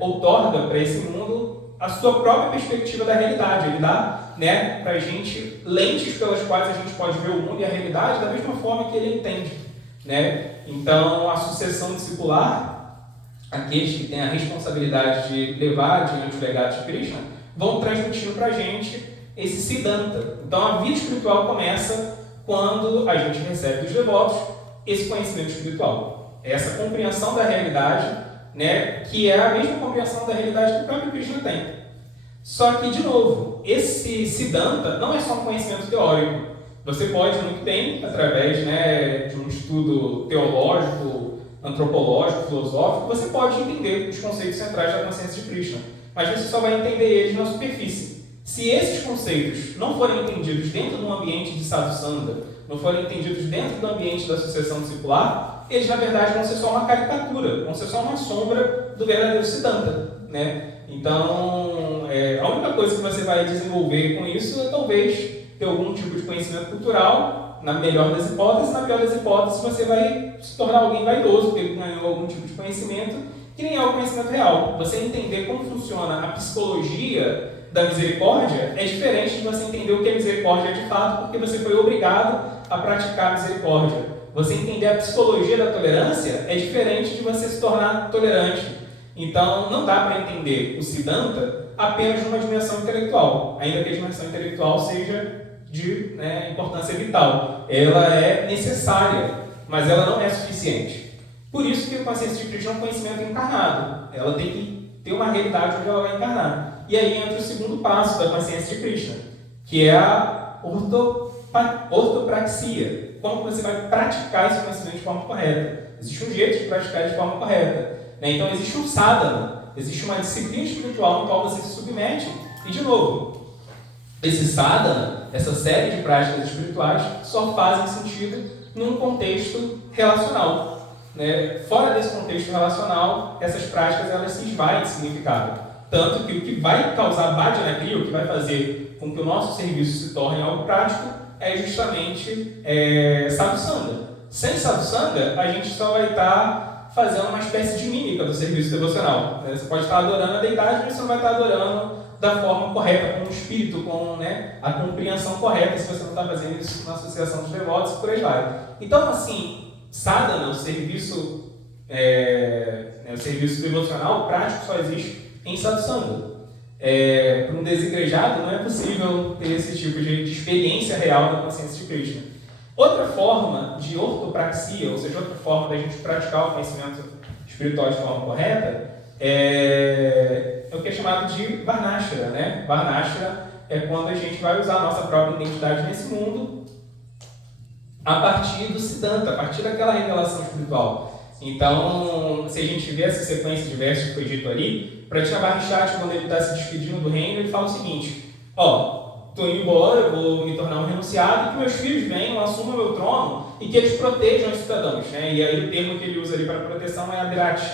outorga para esse mundo a sua própria perspectiva da realidade. Ele dá, né, para a gente lentes pelas quais a gente pode ver o mundo e a realidade da mesma forma que ele entende. Né? Então, a sucessão discipular, aqueles que têm a responsabilidade de levar adiante o legado de Krishna, vão transmitindo para a gente esse Siddhanta. Então, a vida espiritual começa quando a gente recebe dos devotos esse conhecimento espiritual, essa compreensão da realidade, né, que é a mesma compreensão da realidade que o próprio Krishna tem. Só que, de novo, esse Siddhanta não é só um conhecimento teórico. Você pode muito bem, através, né, de um estudo teológico, antropológico, filosófico, você pode entender os conceitos centrais da consciência de Krishna, mas você só vai entender eles na superfície. Se esses conceitos não forem entendidos dentro de um ambiente de sadhusanga, não forem entendidos dentro do ambiente da sucessão discipular, eles na verdade vão ser só uma caricatura, vão ser só uma sombra do verdadeiro Siddhanta, né? Então, a única coisa que você vai desenvolver com isso é talvez ter algum tipo de conhecimento cultural, na melhor das hipóteses. Na pior das hipóteses, você vai se tornar alguém vaidoso, porque ganhou algum tipo de conhecimento que nem é o conhecimento real. Você entender como funciona a psicologia da misericórdia é diferente de você entender o que é misericórdia de fato, porque você foi obrigado a praticar a misericórdia. Você entender a psicologia da tolerância é diferente de você se tornar tolerante. Então, não dá para entender o Siddhanta apenas numa dimensão intelectual, ainda que a dimensão intelectual seja de, né, importância vital. Ela é necessária, mas ela não é suficiente. Por isso que a consciência de Krishna é um conhecimento encarnado. Ela tem que ter uma realidade onde ela vai encarnar. E aí entra o segundo passo da consciência de Krishna, que é a ortopraxia. Como você vai praticar esse conhecimento de forma correta. Existe um jeito de praticar de forma correta. Né? Então existe um sadhana, existe uma disciplina espiritual no qual você se submete. E de novo, esse sadhana, essa série de práticas espirituais, só fazem sentido num contexto relacional. Né? Fora desse contexto relacional, essas práticas elas se esvaem de significado. Tanto que o que vai causar bhajana kriya, o que vai fazer com que o nosso serviço se torne algo prático, é justamente sadhusanga. Sem sadhusanga, a gente só vai estar fazendo uma espécie de mímica do serviço devocional. Você pode estar adorando a deidade, mas você não vai estar adorando da forma correta, com o espírito, com, né, a compreensão correta, se você não está fazendo isso na associação dos devotos e por aí vai. Então, assim, sadhana, o serviço devocional prático só existe em sadhusanga. Para um desigrejado não é possível ter esse tipo de experiência real da consciência de Krishna. Outra forma de ortopraxia, ou seja, outra forma da gente praticar o conhecimento espiritual de forma correta, é o que é chamado de varnashra. Né? Varnashra é quando a gente vai usar a nossa própria identidade nesse mundo a partir do Siddhanta, a partir daquela revelação espiritual. Então, se a gente vê essa sequência de versos que foi dito ali, Pratyeka Mahārishī, quando ele está se despedindo do reino, ele fala o seguinte: estou indo embora, eu vou me tornar um renunciado, e que meus filhos venham, assumam meu trono e que eles protejam os cidadãos. Né? E aí o termo que ele usa ali para proteção é Abhirati.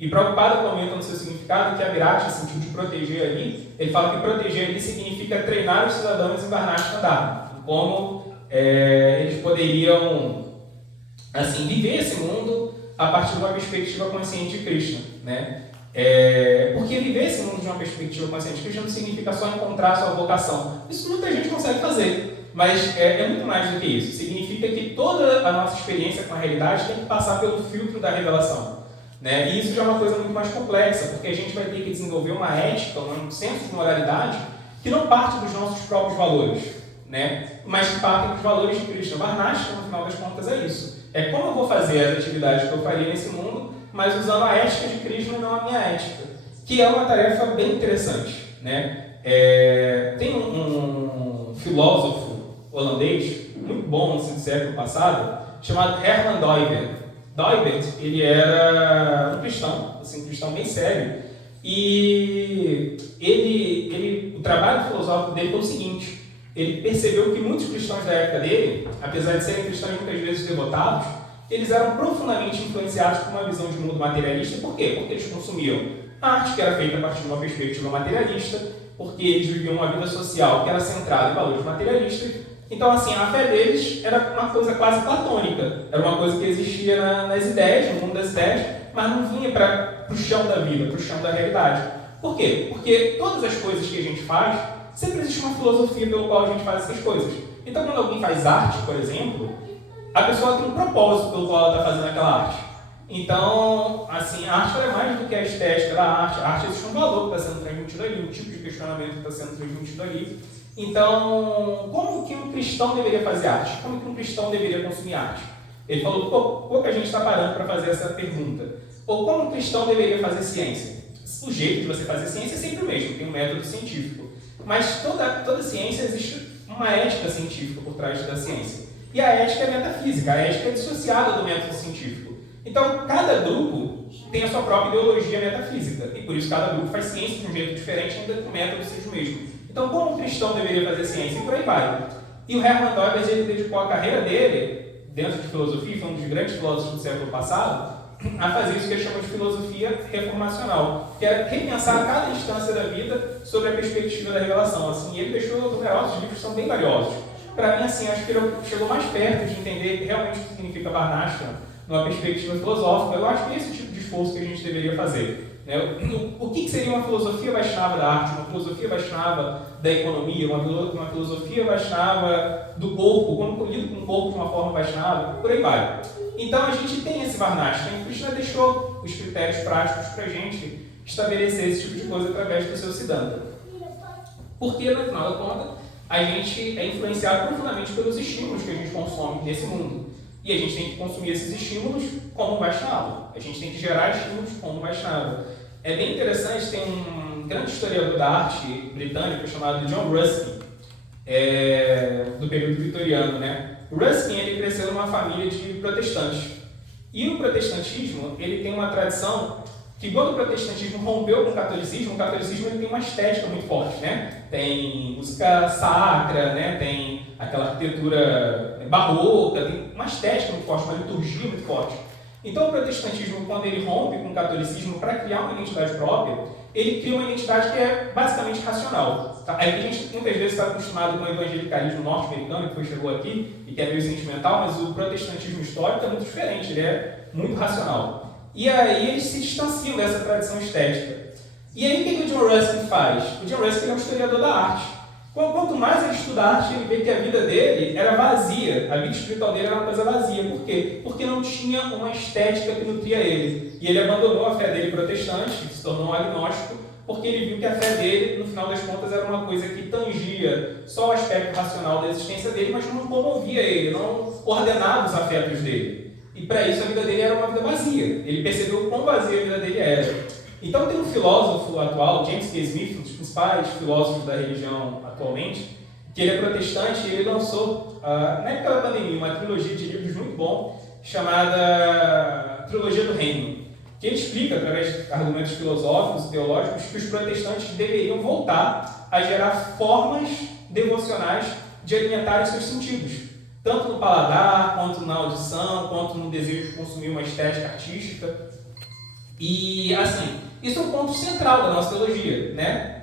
E Prabhupada comenta no seu significado que a Virata, sentido de proteger ali, ele fala que proteger ali significa treinar os cidadãos em Varnashram Dharma, como eles poderiam assim, viver esse mundo a partir de uma perspectiva consciente de Krishna, né? Porque viver esse mundo de uma perspectiva consciente de Krishna não significa só encontrar a sua vocação. Isso muita gente consegue fazer, mas é muito mais do que isso. Significa que toda a nossa experiência com a realidade tem que passar pelo filtro da revelação, né? E isso já é uma coisa muito mais complexa, porque a gente vai ter que desenvolver uma ética, um senso de moralidade que não parte dos nossos próprios valores, né? Mas que parte dos valores de Krishna. Varnashram, no final das contas, é isso. É como eu vou fazer as atividades que eu faria nesse mundo, mas usando a ética de Krishna e não a minha ética, que é uma tarefa bem interessante, né? Tem um filósofo holandês, muito bom no século passado, chamado Herman Doivert. Doivert, ele era um cristão, assim, um cristão bem sério, e o trabalho filosófico dele foi o seguinte: ele percebeu que muitos cristãos da época dele, apesar de serem cristãos muitas vezes devotados, eles eram profundamente influenciados por uma visão de mundo materialista. Por quê? Porque eles consumiam arte que era feita a partir de uma perspectiva materialista, porque eles viviam uma vida social que era centrada em valores materialistas. Então, assim, a fé deles era uma coisa quase platônica, era uma coisa que existia nas ideias, no mundo das ideias, mas não vinha para o chão da vida, para o chão da realidade. Por quê? Porque todas as coisas que a gente faz, sempre existe uma filosofia pelo qual a gente faz essas coisas. Então, quando alguém faz arte, por exemplo, a pessoa tem um propósito pelo qual ela está fazendo aquela arte. Então, assim, a arte é mais do que a estética da arte. A arte existe um valor que está sendo transmitido ali, um tipo de questionamento que está sendo transmitido ali. Então, como que um cristão deveria fazer arte? Como que um cristão deveria consumir arte? Ele falou, pouca gente está parando para fazer essa pergunta. Ou como um cristão deveria fazer ciência? O jeito de você fazer ciência é sempre o mesmo, tem um método científico. Mas toda ciência existe uma ética científica por trás da ciência. E a ética é metafísica, a ética é dissociada do método científico. Então, cada grupo tem a sua própria ideologia metafísica. E por isso cada grupo faz ciência de um jeito diferente, ainda que o método seja o mesmo. Então, como um cristão deveria fazer ciência? E por aí vai. E o Herman Doivert, ele dedicou a carreira dele, dentro de filosofia, foi um dos grandes filósofos do século passado, a fazer isso que ele chama de filosofia reformacional, que é repensar cada instância da vida sobre a perspectiva da revelação. Assim, ele deixou numerosos livros que são bem valiosos. Para mim, assim, acho que ele chegou mais perto de entender realmente o que significa Varnashram numa perspectiva filosófica. Eu acho que é esse tipo de esforço que a gente deveria fazer. O que seria uma filosofia Vaishnava da arte, uma filosofia Vaishnava da economia, uma filosofia Vaishnava do corpo, como eu lido com o corpo de uma forma Vaishnava, por aí vai. Então a gente tem esse Varnashram, e Krishna deixou os critérios práticos para a gente estabelecer esse tipo de coisa através do seu Siddhanta. Porque, no final da conta, a gente é influenciado profundamente pelos estímulos que a gente consome nesse mundo. E a gente tem que consumir esses estímulos como Vaishnava. A gente tem que gerar estímulos como Vaishnava. É bem interessante, tem um grande historiador da arte britânico chamado John Ruskin, do período vitoriano, né? O Ruskin, ele cresceu numa família de protestantes. E o protestantismo, ele tem uma tradição que, quando o protestantismo rompeu com o catolicismo ele tem uma estética muito forte, né? Tem música sacra, né? Tem aquela arquitetura barroca, tem uma estética muito forte, uma liturgia muito forte. Então, o protestantismo, quando ele rompe com o catolicismo para criar uma identidade própria, ele cria uma identidade que é basicamente racional. Tá? Aí a gente muitas vezes está acostumado com o evangelicalismo norte-americano, que chegou aqui e que é meio sentimental, mas o protestantismo histórico é muito diferente, ele é muito racional. E aí eles se distanciam dessa tradição estética. E aí o que o John Ruskin faz? O John Ruskin é um historiador da arte. Quanto mais ele estuda arte, ele vê que a vida dele era vazia, a vida espiritual dele era uma coisa vazia. Por quê? Porque não tinha uma estética que nutria ele. E ele abandonou a fé dele protestante, se tornou um agnóstico, porque ele viu que a fé dele, no final das contas, era uma coisa que tangia só o aspecto racional da existência dele, mas não comovia ele, não ordenava os afetos dele. E para isso a vida dele era uma vida vazia. Ele percebeu o quão vazia a vida dele era. Então tem um filósofo atual, James K. Smith, um dos principais filósofos da religião atualmente, que ele é protestante e ele lançou, na época da pandemia, uma trilogia de livros muito bom, chamada Trilogia do Reino, que ele explica, através de argumentos filosóficos e teológicos, que os protestantes deveriam voltar a gerar formas devocionais de alimentar os seus sentidos, tanto no paladar, quanto na audição, quanto no desejo de consumir uma estética artística. E, assim, isso é um ponto central da nossa teologia, né?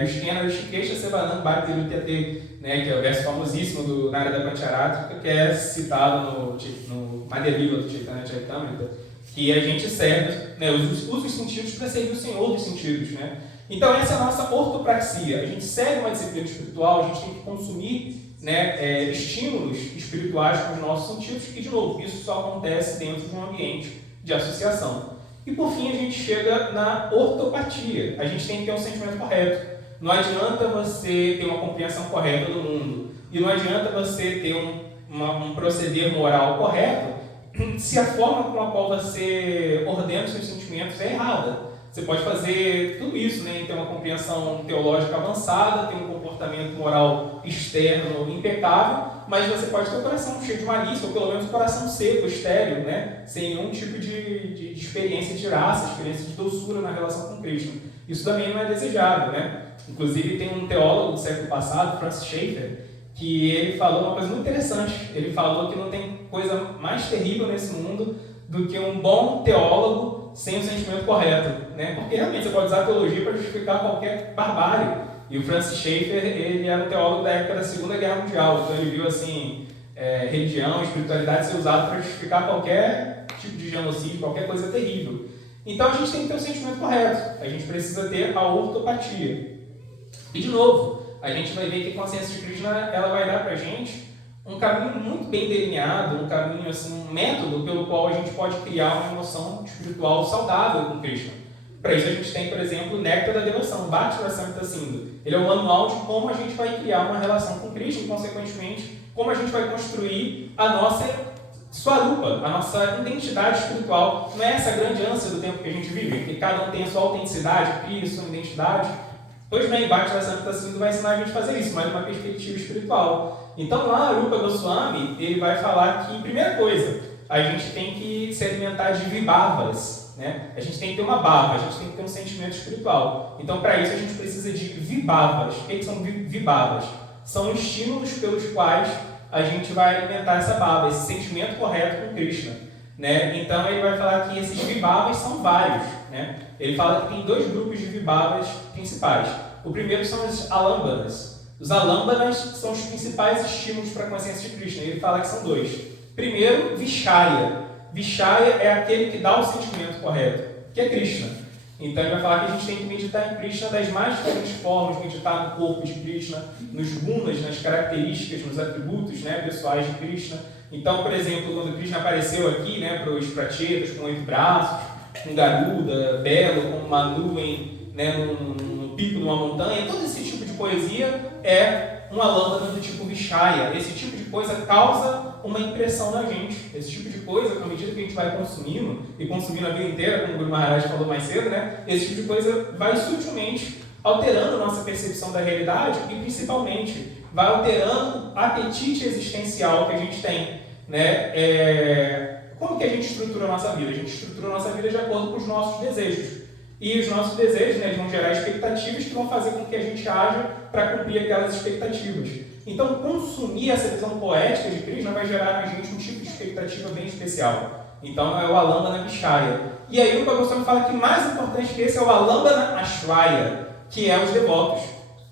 Rishkena, Rishikesha, Sevanam, Bhakti, Lutyate, né? Que é o verso famosíssimo do Narada Pancharátrika, que é citado no Madhya Lila do Chaitanya Charitamrita, que a gente serve, né, usa os sentidos para servir o Senhor dos sentidos, né? Então essa é a nossa ortopraxia. A gente segue uma disciplina espiritual, a gente tem que consumir, né, estímulos espirituais com os nossos sentidos e, de novo, isso só acontece dentro de um ambiente de associação. E por fim a gente chega na ortopatia. A gente tem que ter um sentimento correto. Não adianta você ter uma compreensão correta do mundo e não adianta você ter um proceder moral correto se a forma com a qual você ordena os seus sentimentos é errada. Você pode fazer tudo isso, né, em ter uma compreensão teológica avançada, ter um comportamento moral externo impecável, mas você pode ter o coração cheio de malícia, ou pelo menos o coração seco, estéril, né, sem nenhum tipo de experiência de graça, experiência de doçura na relação com Cristo. Isso também não é desejável, né? Inclusive tem um teólogo do século passado, Francis Schaeffer, que ele falou uma coisa muito interessante. Ele falou que não tem coisa mais terrível nesse mundo do que um bom teólogo sem o sentimento correto, né? Porque realmente você pode usar a teologia para justificar qualquer barbárie. E o Francis Schaeffer, ele era um teólogo da época da Segunda Guerra Mundial, então ele viu assim, religião, espiritualidade ser usado para justificar qualquer tipo de genocídio, qualquer coisa terrível. Então a gente tem que ter o sentimento correto, a gente precisa ter a ortopatia. E de novo, a gente vai ver que a consciência de Krishna ela vai dar para a gente um caminho muito bem delineado, um caminho, assim, um método pelo qual a gente pode criar uma emoção espiritual saudável com Krishna. Para isso a gente tem, por exemplo, o Néctar da Devoção, Bhakti Rasamrita Sindhu. Ele é o manual de como a gente vai criar uma relação com Krishna e, consequentemente, como a gente vai construir a nossa Swarupa, a nossa identidade espiritual. Não é essa a grande ânsia do tempo que a gente vive, que cada um tem a sua autenticidade, cria a sua identidade. Pois bem, Bhakti Rasamrita Sindhu vai ensinar a gente a fazer isso, mas de uma perspectiva espiritual. Então lá, Rupa Goswami, ele vai falar que, primeira coisa, a gente tem que se alimentar de vibhavas, né? A gente tem que ter uma bhava, a gente tem que ter um sentimento espiritual. Então, para isso, a gente precisa de vibhavas. O que são vibhavas? São estímulos pelos quais a gente vai alimentar essa bhava, esse sentimento correto com Krishna, né? Então, ele vai falar que esses vibhavas são vários, né? Ele fala que tem 2 grupos de vibhavas principais. O primeiro são as alambanas. Os alambanas são os principais estímulos para a consciência de Krishna. Ele fala que são 2. Primeiro, Vishaya. Vishaya é aquele que dá o sentimento correto, que é Krishna. Então ele vai falar que a gente tem que meditar em Krishna das mais diferentes formas, meditar no corpo de Krishna, nos gunas, nas características, nos atributos, né, pessoais de Krishna. Então, por exemplo, quando Krishna apareceu aqui, né, para os prachetas com 8 braços, com Garuda, belo, com uma nuvem, né, num pico de uma montanha, todo esse tipo de poesia é uma lâmpada do tipo Vishaya. Esse tipo de coisa causa uma impressão na gente. Esse tipo de coisa, à medida que a gente vai consumindo, e consumindo a vida inteira, como o Guru Maharaj falou mais cedo, né, esse tipo de coisa vai sutilmente alterando a nossa percepção da realidade e, principalmente, vai alterando o apetite existencial que a gente tem, né? Como que a gente estrutura a nossa vida? A gente estrutura a nossa vida de acordo com os nossos desejos. E os nossos desejos, né, vão gerar expectativas que vão fazer com que a gente haja para cumprir aquelas expectativas. Então, consumir essa visão poética de Krishna vai gerar na gente um tipo de expectativa bem especial. Então, é o Alambana Vishaya. E aí, o Goswami fala que mais importante que esse é o Alambana Ashraya, que é os devotos.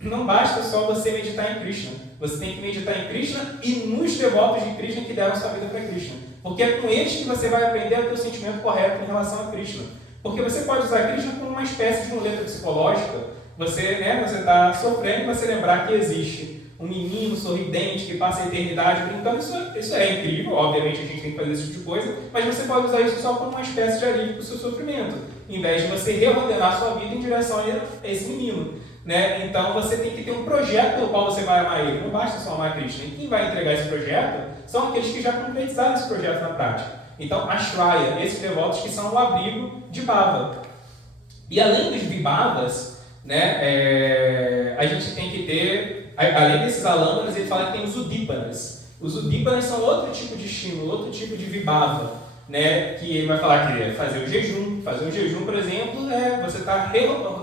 Não basta só você meditar em Krishna. Você tem que meditar em Krishna e nos devotos de Krishna que deram sua vida para Krishna. Porque é com eles que você vai aprender a ter o sentimento correto em relação a Krishna. Porque você pode usar Krishna como uma espécie de muleta psicológica. Você está sofrendo e você lembrar que existe um menino sorridente que passa a eternidade brincando. Isso é incrível, obviamente a gente tem que fazer esse tipo de coisa, mas você pode usar isso só como uma espécie de alívio para o seu sofrimento, em vez de você reordenar a sua vida em direção a esse menino, né? Então você tem que ter um projeto pelo qual você vai amar ele. Não basta só amar Krishna. E quem vai entregar esse projeto são aqueles que já concretizaram esse projeto na prática. Então, Ashraya, esses devotos que são o abrigo de Bhava. E além dos Vibhavas, né, a gente tem que ter, além desses alâmbanas, ele fala que tem os Udipanas. Os Udipanas são outro tipo de estímulo, outro tipo de Vibhava, né, que ele vai falar que é fazer o jejum. Fazer um jejum, por exemplo, você está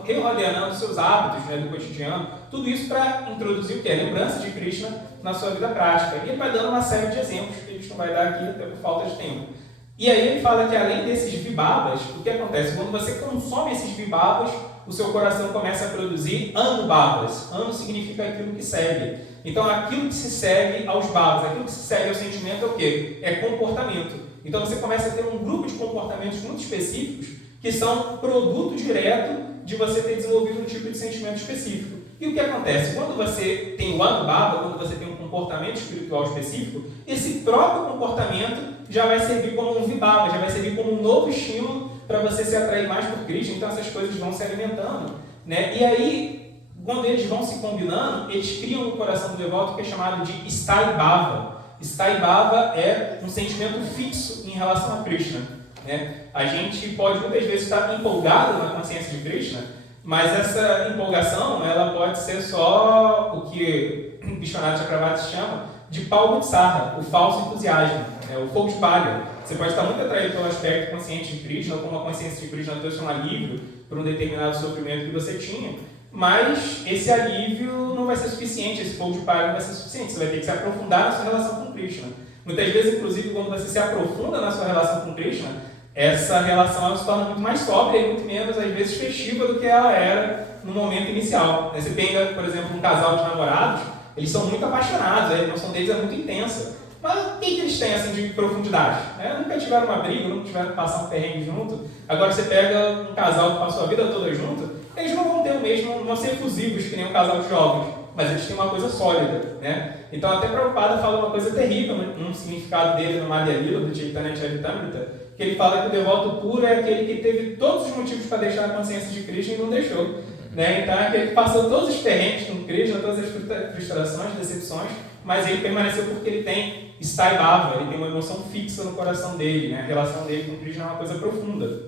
reordenando seus hábitos, né, do cotidiano. Tudo isso para introduzir o que? A lembrança de Krishna na sua vida prática. E ele vai dando uma série de exemplos que a gente não vai dar aqui até por falta de tempo. E aí ele fala que além desses vibhavas, o que acontece? Quando você consome esses vibhavas, o seu coração começa a produzir anubhavas. Anu significa aquilo que segue. Então aquilo que se segue aos bhavas, aquilo que se segue ao sentimento é o quê? É comportamento. Então você começa a ter um grupo de comportamentos muito específicos que são produto direto de você ter desenvolvido um tipo de sentimento específico. E o que acontece? Quando você tem o anubhava, quando você tem um comportamento espiritual específico, esse próprio comportamento já vai servir como um vibhava, já vai servir como um novo estímulo para você se atrair mais por Krishna. Então essas coisas vão se alimentando, né? E aí, quando eles vão se combinando, eles criam no coração do devoto que é chamado de Sthaibhava. Sthaibhava é um sentimento fixo em relação a Krishna, né? A gente pode muitas vezes estar empolgado na consciência de Krishna, mas essa empolgação ela pode ser só o que Vishwanath Chakravarti chama de palgutsara, o falso entusiasmo, né? O fogo de palha. Você pode estar muito atraído pelo aspecto consciente de Krishna, ou como a consciência de Krishna trouxe um alívio por um determinado sofrimento que você tinha, mas esse alívio não vai ser suficiente, esse fogo de palha não vai ser suficiente, você vai ter que se aprofundar na sua relação com Krishna. Muitas vezes, inclusive, quando você se aprofunda na sua relação com Krishna, essa relação ela se torna muito mais sóbria e muito menos, às vezes, festiva do que ela era no momento inicial. Você pega, por exemplo, um casal de namorados, eles são muito apaixonados, a emoção deles é muito intensa. Mas o que eles têm assim, de profundidade? Nunca tiveram uma briga, nunca tiveram que passar um perrengue junto. Agora você pega um casal que passou a vida toda junto, eles não vão ter o mesmo, não vão ser efusivos que nem um casal de jovens, mas eles têm uma coisa sólida, né? Então até Prabhupada fala uma coisa terrível num significado dele no Madhya Lila, do Chaitanya Charitamrita, que ele fala que o devoto puro é aquele que teve todos os motivos para deixar a consciência de Krishna e não deixou, né? Então é aquele que passou todos os perrengues com Krishna, todas as frustrações, decepções, mas ele permaneceu porque ele tem Sthaibhava, ele tem uma emoção fixa no coração dele, né? A relação dele com Krishna é uma coisa profunda,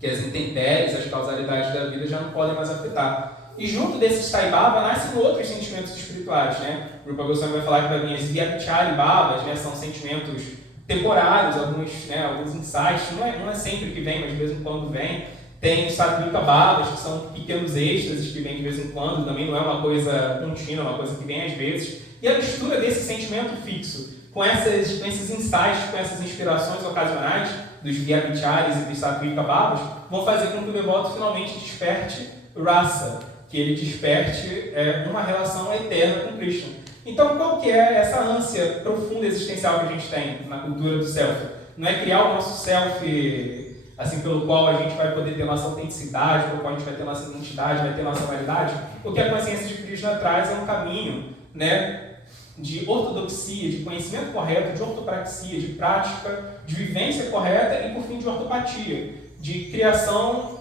que as intempéries, as causalidades da vida já não podem mais afetar. E junto desse Sthaibhava nascem outros sentimentos espirituais, né? O Rupa Goswami vai falar que vai vir as Vyabhichari Bhavas, né? São sentimentos temporários, alguns insights, não é sempre que vem, mas de vez em quando vem. Tem os Sattvika Bhavas, que são pequenos êxtases que vêm de vez em quando, também não é uma coisa contínua, é uma coisa que vem às vezes. E a mistura desse sentimento fixo com esses insights, com essas inspirações ocasionais dos Vyabhicharis e dos Sattvika Bhavas, vão fazer com que o devoto finalmente desperte rasa, que ele desperte uma relação eterna com Krishna. Então, qual que é essa ânsia profunda existencial que a gente tem na cultura do self? Não é criar o nosso self assim, pelo qual a gente vai poder ter nossa autenticidade, pelo qual a gente vai ter nossa identidade, vai ter nossa validade. O que a consciência de Krishna traz é um caminho, né, de ortodoxia, de conhecimento correto, de ortopraxia, de prática, de vivência correta e, por fim, de ortopatia, de criação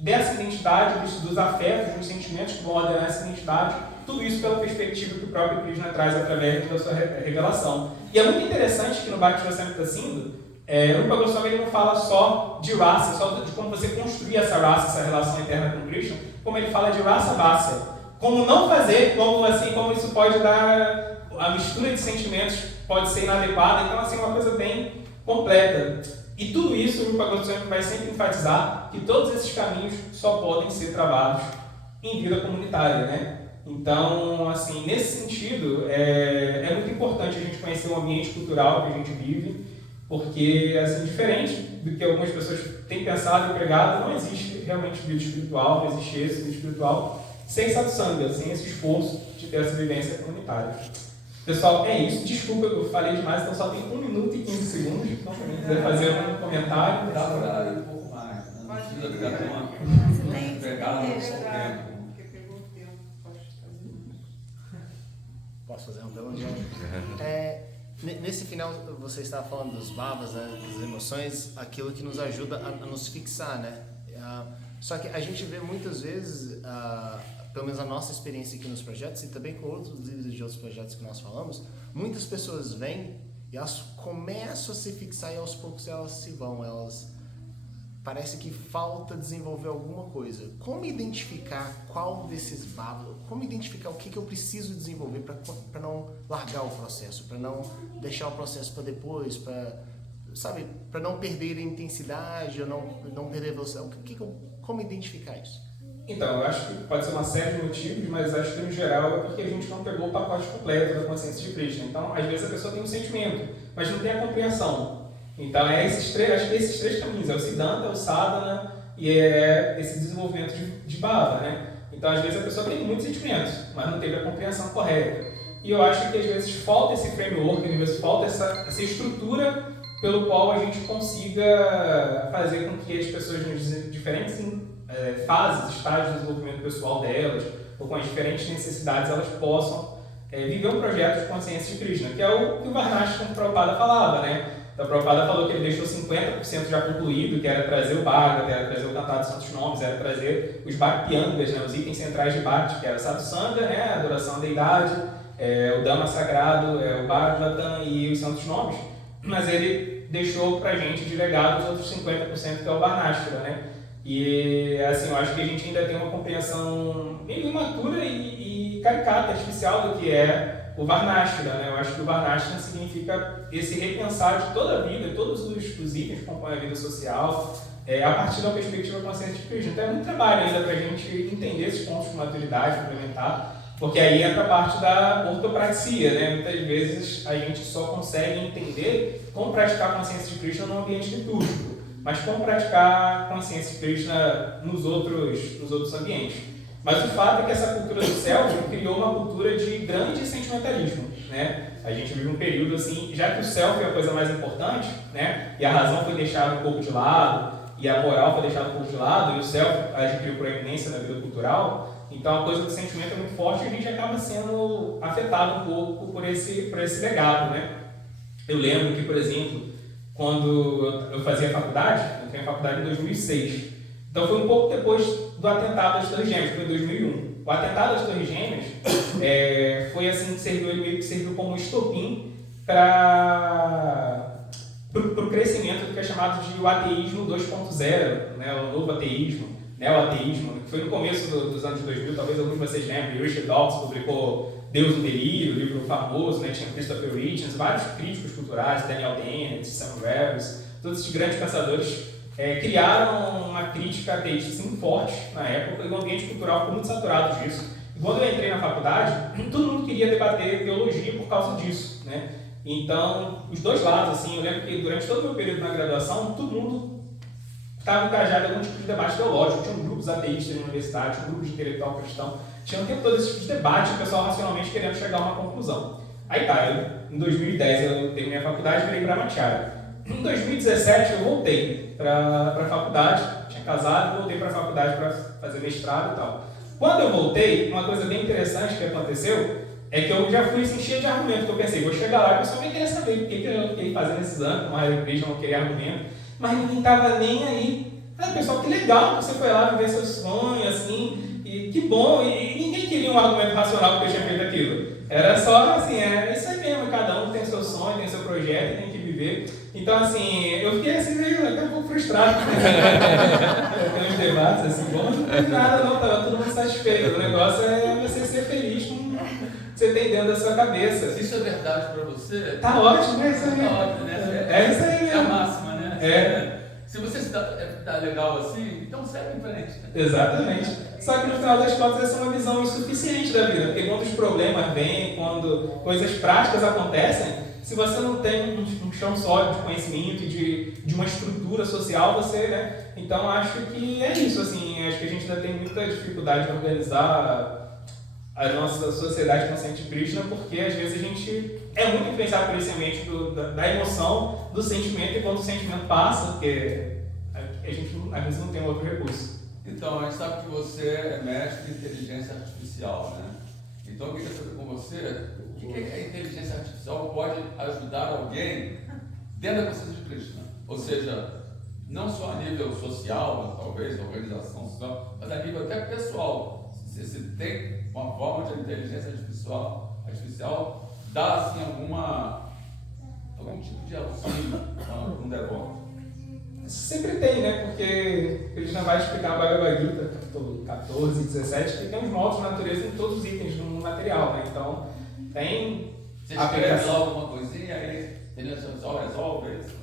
dessa identidade, dos afetos, dos sentimentos que vão ordenar essa identidade, tudo isso pela perspectiva que o próprio Krishna traz através da sua revelação. E é muito interessante que no Bhakti Rasamrita Sindhu, o Rupa Goswami ele não fala só de rasa, só de como você construir essa rasa, essa relação eterna com Krishna, como ele fala de rasa bhasya. Como não fazer, como isso pode dar, a mistura de sentimentos pode ser inadequada, então assim, é uma coisa bem completa. E tudo isso o Rupa Goswami vai sempre enfatizar que todos esses caminhos só podem ser travados em vida comunitária, né? Então, assim, nesse sentido, é muito importante a gente conhecer o ambiente cultural que a gente vive, porque, assim, diferente do que algumas pessoas têm pensado e pregado, não existe realmente vida espiritual, não existe esse vida espiritual sem satsanga, sem esse esforço de ter essa vivência comunitária. Pessoal, é isso. Desculpa, eu falei demais, então só tem 1 minuto e 15 segundos. Então, se alguém quiser fazer algum comentário, dá para ir um pouco mais, né? Não precisa ficar com uma pegada no tempo. Posso fazer um belo dia? Nesse final, você estava falando dos bhavas, né, das emoções, aquilo que nos ajuda a nos fixar, né? Só que a gente vê muitas vezes, pelo menos a nossa experiência aqui nos projetos, e também com outros líderes de outros projetos que nós falamos, muitas pessoas vêm e elas começam a se fixar e aos poucos elas se vão, parece que falta desenvolver alguma coisa. Como identificar qual desses bhavas, como identificar o que eu preciso desenvolver para não largar o processo, para não deixar o processo para depois, para não perder a intensidade, ou não perder a velocidade. Como identificar isso? Então, eu acho que pode ser uma série de motivos, mas acho que, no geral, é porque a gente não pegou o pacote completo da consciência de Krishna. Então, às vezes a pessoa tem um sentimento, mas não tem a compreensão. Então, acho que esses três caminhos, é o Siddhanta, o Sadhana e é esse desenvolvimento de bhava, né? Então, às vezes, a pessoa tem muitos sentimentos, mas não teve a compreensão correta. E eu acho que, às vezes, falta esse framework, às vezes, falta essa estrutura pelo qual a gente consiga fazer com que as pessoas nos diferentes fases, estágios de desenvolvimento pessoal delas, ou com as diferentes necessidades, elas possam viver um projeto de consciência de Krishna, que é o que o Varnashram Prabhupada falava, né? Então, o Prabhupada falou que ele deixou 50% já concluído, que era trazer o Bhagavad, era trazer o Cantar dos Santos Nomes, era trazer os Bhakti-yangas, né? Os itens centrais de Bhakti, que era o Satsanga, né? A adoração à deidade, o Dhamma sagrado, o Bhagavatam e os Santos Nomes. Mas ele deixou pra gente de legado os outros 50%, que é o Varnashram, né? E, assim, eu acho que a gente ainda tem uma compreensão meio imatura e caricata, artificial do que é o Varnashram, né? Eu acho que o Varnashram significa esse repensar de toda a vida, todos os itens que compõem a vida social, a partir da perspectiva consciente de Krishna. Então é muito trabalho ainda para a gente entender esses pontos de maturidade, implementar, porque aí entra a parte da ortopraxia, né? Muitas vezes a gente só consegue entender como praticar a consciência de Krishna num ambiente litúrgico, mas como praticar a consciência de Krishna nos outros ambientes. Mas o fato é que essa cultura do self criou uma cultura de grande sentimentalismo, né? A gente vive um período assim, já que o self é a coisa mais importante, né? E a razão foi deixada um pouco de lado, e a moral foi deixada um pouco de lado, e o self adquiriu proeminência na vida cultural, então a coisa do sentimento é muito forte e a gente acaba sendo afetado um pouco por esse legado, né? Eu lembro que, por exemplo, quando eu fazia faculdade, eu entrei na faculdade em 2006, então foi um pouco depois do atentado às Torres Gêmeas, foi em 2001. O atentado às Torres Gêmeas foi assim que ele meio que serviu como estopim para o crescimento do que é chamado de o ateísmo 2.0, né, o novo ateísmo, neo-ateísmo, que foi no começo dos anos 2000, talvez alguns de vocês lembrem. Richard Dawkins publicou Deus no Delírio, livro famoso, né, tinha Christopher Hitchens, vários críticos culturais, Daniel Dennett, Sam Harris, todos esses grandes pensadores criaram uma crítica ateísta assim, forte na época, e o ambiente cultural ficou muito saturado disso. E quando eu entrei na faculdade, todo mundo queria debater teologia por causa disso, né? Então, os dois lados, assim, eu lembro que durante todo o meu período na graduação, todo mundo estava engajado em algum tipo de debate teológico. Tinha grupos ateístas na universidade, tinha grupos de intelectual cristão, tinha o tempo todo esse tipo de debate, o pessoal racionalmente querendo chegar a uma conclusão. Aí tá, em 2010 eu terminei a faculdade e virei Brahmacharya. Em 2017 eu voltei para a faculdade, tinha casado, voltei para a faculdade para fazer mestrado e tal. Quando eu voltei, uma coisa bem interessante que aconteceu é que eu já fui assim, cheio de argumento, que eu pensei, vou chegar lá e o pessoal vai querer saber o que eu fiquei fazendo esses anos, como a igreja não queria argumento, mas ninguém estava nem aí. Pessoal, que legal que você foi lá viver seu sonho, assim, e que bom, e ninguém queria um argumento racional porque eu tinha feito aquilo. Era só assim, é isso aí mesmo, cada um tem seu sonho, tem seu projeto, tem que viver. Então, assim, eu fiquei assim, meio até um pouco frustrado. Tem uns debates assim, bom, não tem nada, não, tá todo mundo satisfeito. O negócio é você ser feliz com o que você tem dentro da sua cabeça. Se isso é verdade pra você, tá ótimo, né? Isso aí. Tá ótimo, né? É isso aí mesmo. É a máxima, né? É. Se você está legal assim, então segue em frente. Né? Exatamente. Só que no final das contas essa é uma visão insuficiente da vida, porque quando os problemas vêm, quando coisas práticas acontecem, se você não tem um chão sólido de conhecimento e de uma estrutura social, você, né? Então acho que é isso, assim, acho que a gente ainda tem muita dificuldade de organizar a nossa sociedade consciente de Krishna, porque às vezes a gente é muito influenciado por esse ambiente da emoção, do sentimento, e quando o sentimento passa, porque a gente às vezes não tem outro recurso. Então, a gente sabe que você é mestre em inteligência artificial, né? Então eu queria saber com você, o que a inteligência artificial pode ajudar alguém dentro da consciência de Krishna? Ou seja, não só a nível social, talvez, organização social, mas a nível até pessoal. Se tem uma forma de inteligência artificial dar assim, algum tipo de auxílio para um devoto. Sempre tem, né? Porque ele já vai explicar a Bhagavad Gita, capítulo 14, 17, que tem uns modos de natureza em todos os itens do material, né? Então, tem você escreve lá alguma coisinha, aí a inteligência artificial resolve isso?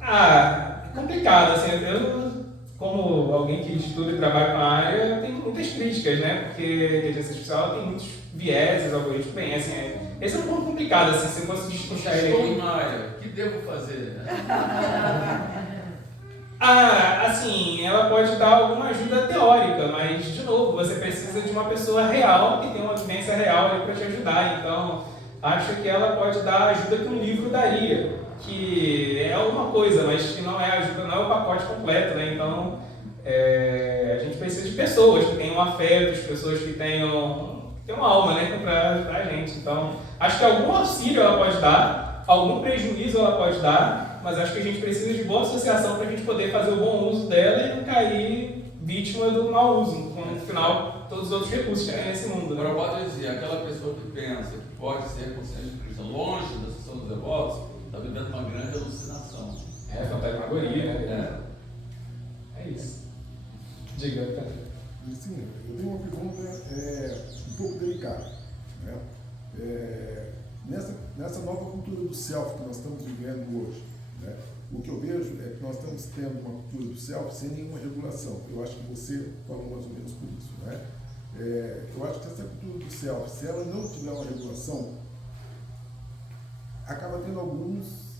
É complicado, assim, eu, como alguém que estuda e trabalha com a área, tenho muitas críticas, né? Porque a inteligência artificial tem muitos vieses, algoritmos, bem, assim, esse é um ponto complicado. complicado, assim, se eu fosse destrinchar ele aqui. Maia, o que devo fazer? Assim, ela pode dar alguma ajuda teórica, mas, de novo, você precisa de uma pessoa real, que tem uma vivência real ali para te ajudar. Então, acho que ela pode dar a ajuda que um livro daria, que é alguma coisa, mas que não é ajuda, não é o pacote completo, né? Então, a gente precisa de pessoas que tenham afetos, pessoas que tenham uma alma, né, para ajudar a gente. Então, acho que algum auxílio ela pode dar, algum prejuízo ela pode dar, mas acho que a gente precisa de boa associação para a gente poder fazer o bom uso dela e não cair vítima do mau uso, quando no final todos os outros recursos que tem nesse mundo. Agora, pode dizer, aquela pessoa que pensa que pode ser consciente cristã longe da sessão dos devotos, está vivendo uma grande alucinação. Fantasmagoria, né? É isso. Diga, Pedro. Sim, eu tenho uma pergunta um pouco delicada. Né? Nessa nova cultura do self que nós estamos vivendo hoje, né? O que eu vejo é que nós estamos tendo uma cultura do self sem nenhuma regulação. Eu acho que você falou mais ou menos por isso. Né? Eu acho que essa cultura do self, se ela não tiver uma regulação, acaba tendo alguns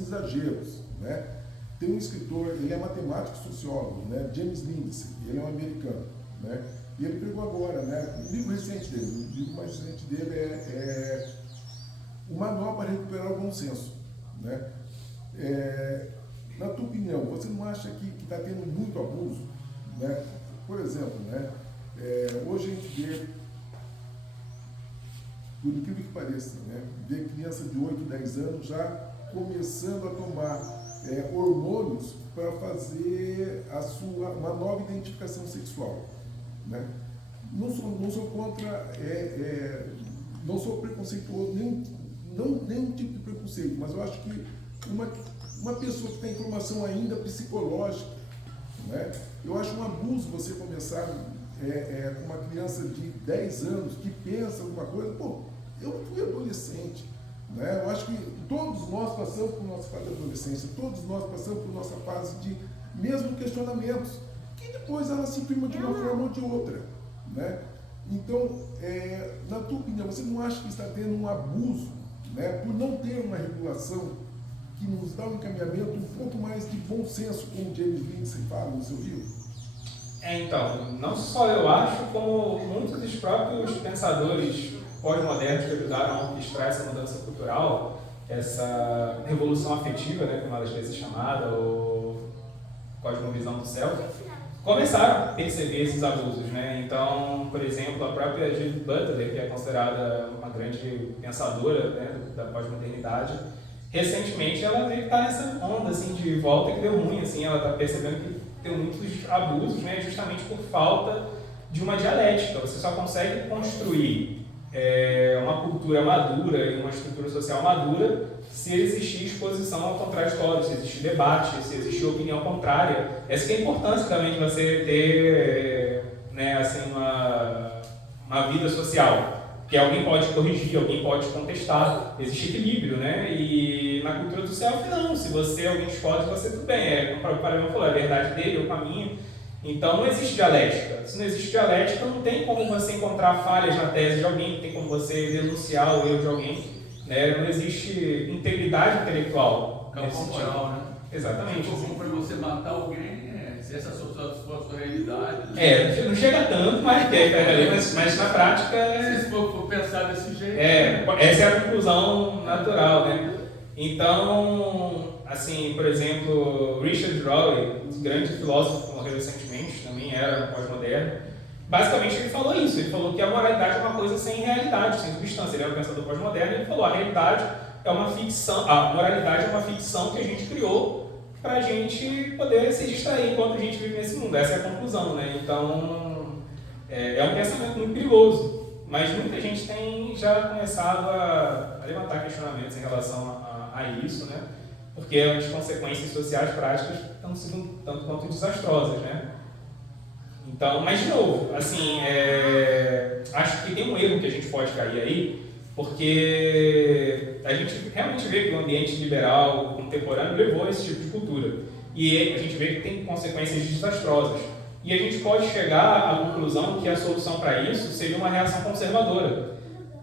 exageros. Né? Tem um escritor, ele é matemático e sociólogo, né? James Lindsay, ele é um americano. Né? E ele pegou agora, né? O livro recente dele, o livro mais recente dele é o Manual para Recuperar o Bom Senso. Né? Na tua opinião, você não acha que está tendo muito abuso? Né? Por exemplo, né? Hoje a gente vê, por incrível que pareça, né? Vê criança de 8, 10 anos já começando a tomar hormônios para fazer uma nova identificação sexual. Né? Não sou contra, não sou preconceituoso, nenhum tipo de preconceito, mas eu acho que uma pessoa que tem informação ainda psicológica, né? Eu acho um abuso você começar com uma criança de 10 anos que pensa alguma coisa. Pô, eu fui adolescente. Né? Eu acho que todos nós passamos por nossa fase de adolescência, todos nós passamos por nossa fase de mesmo questionamentos, que depois ela se firma de uma forma ou de outra. Né? Então, na tua opinião, você não acha que está tendo um abuso, né, por não ter uma regulação que nos dá um encaminhamento um pouco mais de bom senso, como James Lindsay fala no seu livro? Então, não só eu acho, como muitos dos próprios pensadores pós-modernos que ajudaram a orquestrar essa mudança cultural, essa revolução afetiva, né, como ela às vezes é chamada, ou cosmovisão do céu, começaram a perceber esses abusos. Né? Então, por exemplo, a própria Judith Butler, que é considerada uma grande pensadora, né, da pós-modernidade, recentemente ela está nessa onda assim, de volta que deu ruim. Assim, ela está percebendo que tem muitos abusos, né, justamente por falta de uma dialética. Você só consegue construir uma cultura madura e uma estrutura social madura se existir exposição ao contraditório, se existir debate, se existir opinião contrária. Essa que é a importância também de você ter, né, assim, uma vida social, que alguém pode corrigir, alguém pode contestar, existe equilíbrio, né? E na cultura do self, não, se alguém discorda de você, tudo bem, como o Paraná falou, é a verdade dele ou a minha. Então não existe dialética. Se não existe dialética, não tem como você encontrar falhas na tese de alguém, não tem como você denunciar o erro de alguém, né? Não existe integridade intelectual. Campo moral, né? Exatamente. Como para você matar alguém, se essa for a sua realidade. Não chega tanto, mas na prática. Se for pensar desse jeito. Essa é a conclusão natural, né? Então, assim, por exemplo, Richard Rorty, um grande filósofo que morreu recentemente, também era pós-moderno, basicamente ele falou isso, ele falou que a moralidade é uma coisa sem realidade, sem substância. Ele era um pensador pós-moderno e ele falou, a realidade é uma ficção, a moralidade é uma ficção que a gente criou para a gente poder se distrair enquanto a gente vive nesse mundo. Essa é a conclusão, né? Então, é um pensamento muito perigoso, mas muita gente tem já começado a levantar questionamentos em relação a isso, né? Porque as consequências sociais práticas estão sendo tanto quanto desastrosas, né? Então, mas de novo, assim, acho que tem um erro que a gente pode cair aí, porque a gente realmente vê que o ambiente liberal contemporâneo levou a esse tipo de cultura. E a gente vê que tem consequências desastrosas. E a gente pode chegar à conclusão que a solução para isso seria uma reação conservadora.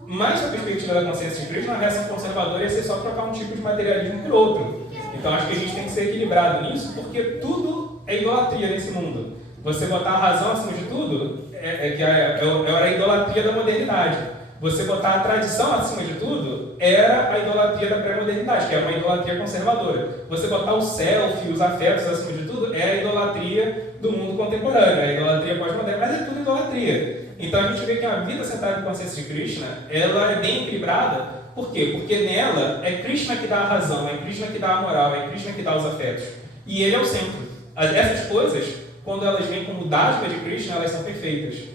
Mas, a perspectiva da consciência de Krishna, a reação conservadora ia ser só trocar um tipo de materialismo por outro. Então, acho que a gente tem que ser equilibrado nisso, porque tudo é idolatria nesse mundo. Você botar a razão acima de tudo era a idolatria da modernidade. Você botar a tradição acima de tudo era a idolatria da pré-modernidade, que é uma idolatria conservadora. Você botar o selfie, os afetos acima de tudo, é a idolatria do mundo contemporâneo, é a idolatria pós-moderna, mas é tudo idolatria. Então a gente vê que a vida centrada em consciência de Krishna, ela é bem equilibrada. Por quê? Porque nela é Krishna que dá a razão, é Krishna que dá a moral, é Krishna que dá os afetos. E ele é o centro. Essas coisas, quando elas vêm como dádiva de Krishna, elas são perfeitas.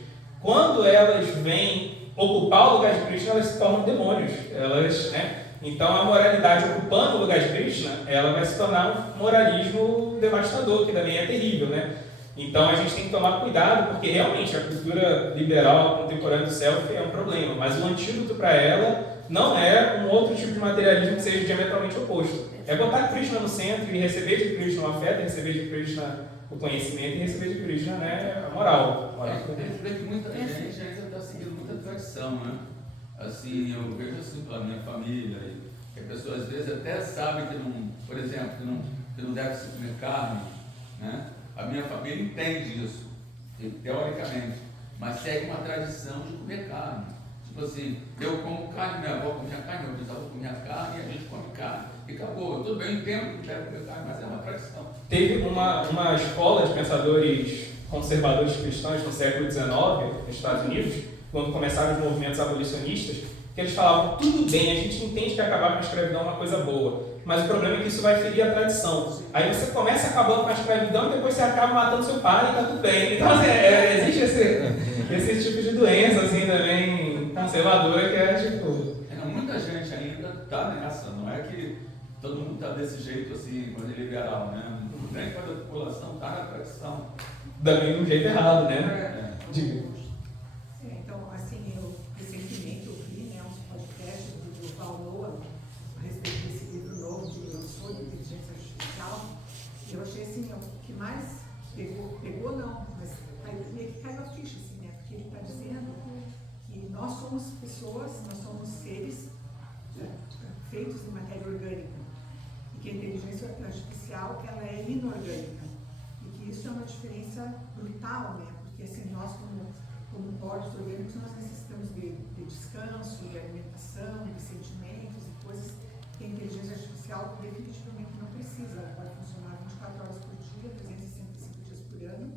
Quando elas vêm ocupar o lugar de Krishna, elas se tornam demônios. Então a moralidade ocupando o lugar de Krishna, ela vai se tornar um moralismo devastador, que também é terrível, né? Então a gente tem que tomar cuidado, porque realmente a cultura liberal contemporânea do selfie é um problema, mas o antídoto para ela não é um outro tipo de materialismo que seja diametralmente oposto. É botar Krishna no centro e receber de Krishna o afeto, receber de Krishna o conhecimento e receber de Krishna, né, a moral. Tem que muita gente ainda está seguindo muita tradição, né? Assim, eu vejo assim pela minha família, que a pessoa às vezes até sabe que não, por exemplo, que não deve se comer carne, né? A minha família entende isso, teoricamente, mas segue uma tradição de comer carne. Tipo assim, eu como carne, minha avó comia carne, meu bisavô comia carne, e a gente come carne, e acabou. Tudo bem, eu entendo que deve comer carne, mas é uma tradição. Teve uma escola de pensadores conservadores cristãos no século XIX, nos Estados Unidos, quando começaram os movimentos abolicionistas, que eles falavam, tudo bem, a gente entende que acabar com a escravidão é uma coisa boa, mas o problema é que isso vai ferir a tradição. Aí você começa acabando com a escravidão e depois você acaba matando seu pai e tá tudo bem. Então, assim, existe esse tipo de doença, assim, também conservadora, que é tipo... Muita gente ainda está nessa, não é que todo mundo está desse jeito, assim, coisa liberal, né? Grande parte da população está na tradição. Também de um jeito errado, né? Diga. Então, assim, eu recentemente ouvi, né, uns podcasts do Val Noah a respeito desse livro novo que ele lançou de inteligência artificial. E eu achei assim, o que mais pegou não, mas meio que caiu a ficha, assim, né? Porque ele está dizendo que nós somos pessoas, nós somos seres feitos de matéria orgânica. E que a inteligência artificial, ela é inorgânica. E que isso é uma diferença brutal, né? Porque assim, nós como corpos orgânicos, nós necessitamos de descanso, de alimentação, de sentimentos e coisas que a inteligência artificial definitivamente não precisa. Ela pode funcionar 24 horas por dia, 365 dias por ano,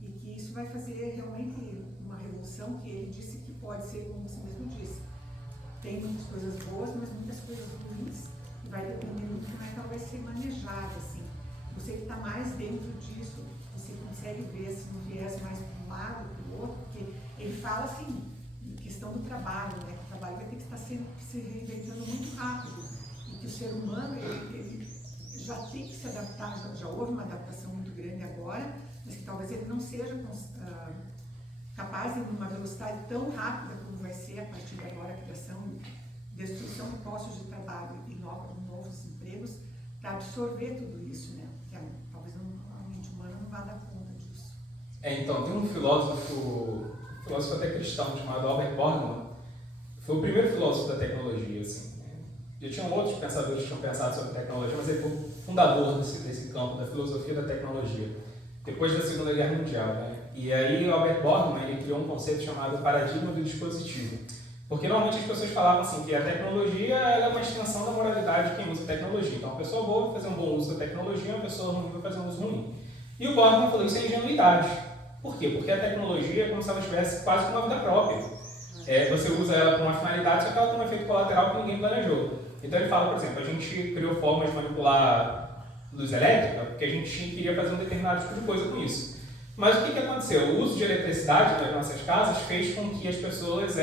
e que isso vai fazer realmente uma revolução que ele disse que pode ser, como você mesmo disse, tem muitas coisas boas, mas muitas coisas ruins, e vai depender muito como é que ela vai ser manejada, assim. Você que está mais dentro disso, você consegue ver assim, um viés mais para um lado, para o outro, porque ele fala assim, em questão do trabalho, né? Que o trabalho vai ter que estar se reinventando muito rápido, e que o ser humano, ele já tem que se adaptar, já houve uma adaptação muito grande agora, mas que talvez ele não seja capaz de uma velocidade tão rápida como vai ser a partir de agora a criação, destruição de postos de trabalho e novos empregos, para absorver tudo isso, né? Talvez a mente humana não vá dar conta disso. Então, tem um filósofo até cristão, chamado Albert Borgman, foi o primeiro filósofo da tecnologia, assim. Já tinham outros pensadores que tinham pensado sobre tecnologia, mas ele foi o fundador desse campo, da filosofia da tecnologia, depois da Segunda Guerra Mundial, né? E aí o Albert Borgman, ele criou um conceito chamado paradigma do dispositivo. Porque normalmente as pessoas falavam assim, que a tecnologia ela é uma extensão da moralidade de quem usa tecnologia. Então, uma pessoa boa vai fazer um bom uso da tecnologia, uma pessoa ruim vai fazer um uso ruim. E o Borgman falou isso é ingenuidade. Por quê? Porque a tecnologia é como se ela tivesse quase uma vida própria. Você usa ela com uma finalidade, só que ela tem um efeito colateral que ninguém planejou. Então ele fala, por exemplo, a gente criou formas de manipular luz elétrica porque a gente queria fazer um determinado tipo de coisa com isso. Mas o que aconteceu? O uso de eletricidade nas nossas casas fez com que as pessoas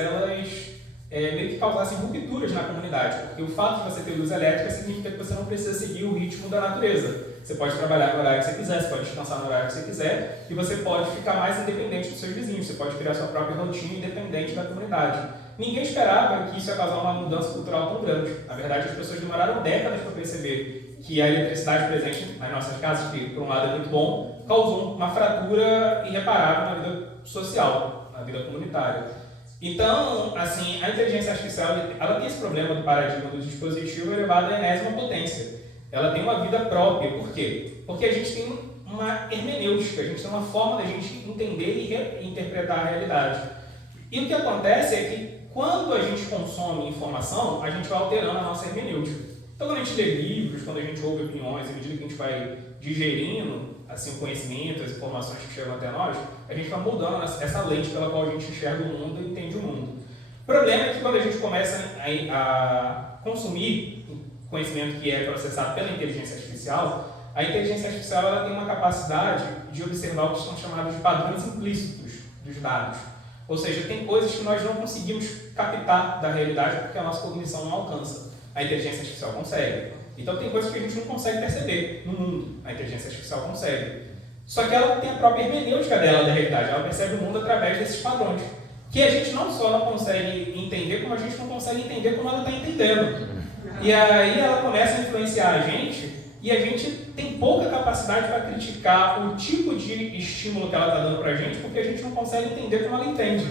meio que causassem rupturas na comunidade, porque o fato de você ter luz elétrica significa que você não precisa seguir o ritmo da natureza. Você pode trabalhar no horário que você quiser, você pode descansar no horário que você quiser, e você pode ficar mais independente dos seus vizinhos, você pode criar sua própria rotina independente da comunidade. Ninguém esperava que isso ia causar uma mudança cultural tão grande. Na verdade, as pessoas demoraram décadas para perceber que a eletricidade presente nas nossas casas, que por um lado é muito bom, causou uma fratura irreparável na vida social, na vida comunitária. Então, assim, a inteligência artificial ela tem esse problema do paradigma do dispositivo elevado à enésima potência. Ela tem uma vida própria. Por quê? Porque a gente tem uma hermenêutica, a gente tem uma forma da gente entender e interpretar a realidade. E o que acontece é que quando a gente consome informação, a gente vai alterando a nossa hermenêutica. Então, quando a gente lê livros, quando a gente ouve opiniões, à medida que a gente vai digerindo assim, o conhecimento, as informações que chegam até nós, a gente vai mudando essa lente pela qual a gente enxerga o mundo e entende o mundo. O problema é que quando a gente começa a consumir conhecimento que é processado pela inteligência artificial, a inteligência artificial ela tem uma capacidade de observar o que são chamados de padrões implícitos dos dados. Ou seja, tem coisas que nós não conseguimos captar da realidade porque a nossa cognição não alcança. A inteligência artificial consegue. Então tem coisas que a gente não consegue perceber no mundo. A inteligência artificial consegue. Só que ela tem a própria hermenêutica dela da realidade. Ela percebe o mundo através desses padrões. Que a gente não só não consegue entender, como a gente não consegue entender como ela está entendendo. E aí ela começa a influenciar a gente e a gente tem pouca capacidade para criticar o tipo de estímulo que ela está dando para a gente, porque a gente não consegue entender como ela entende.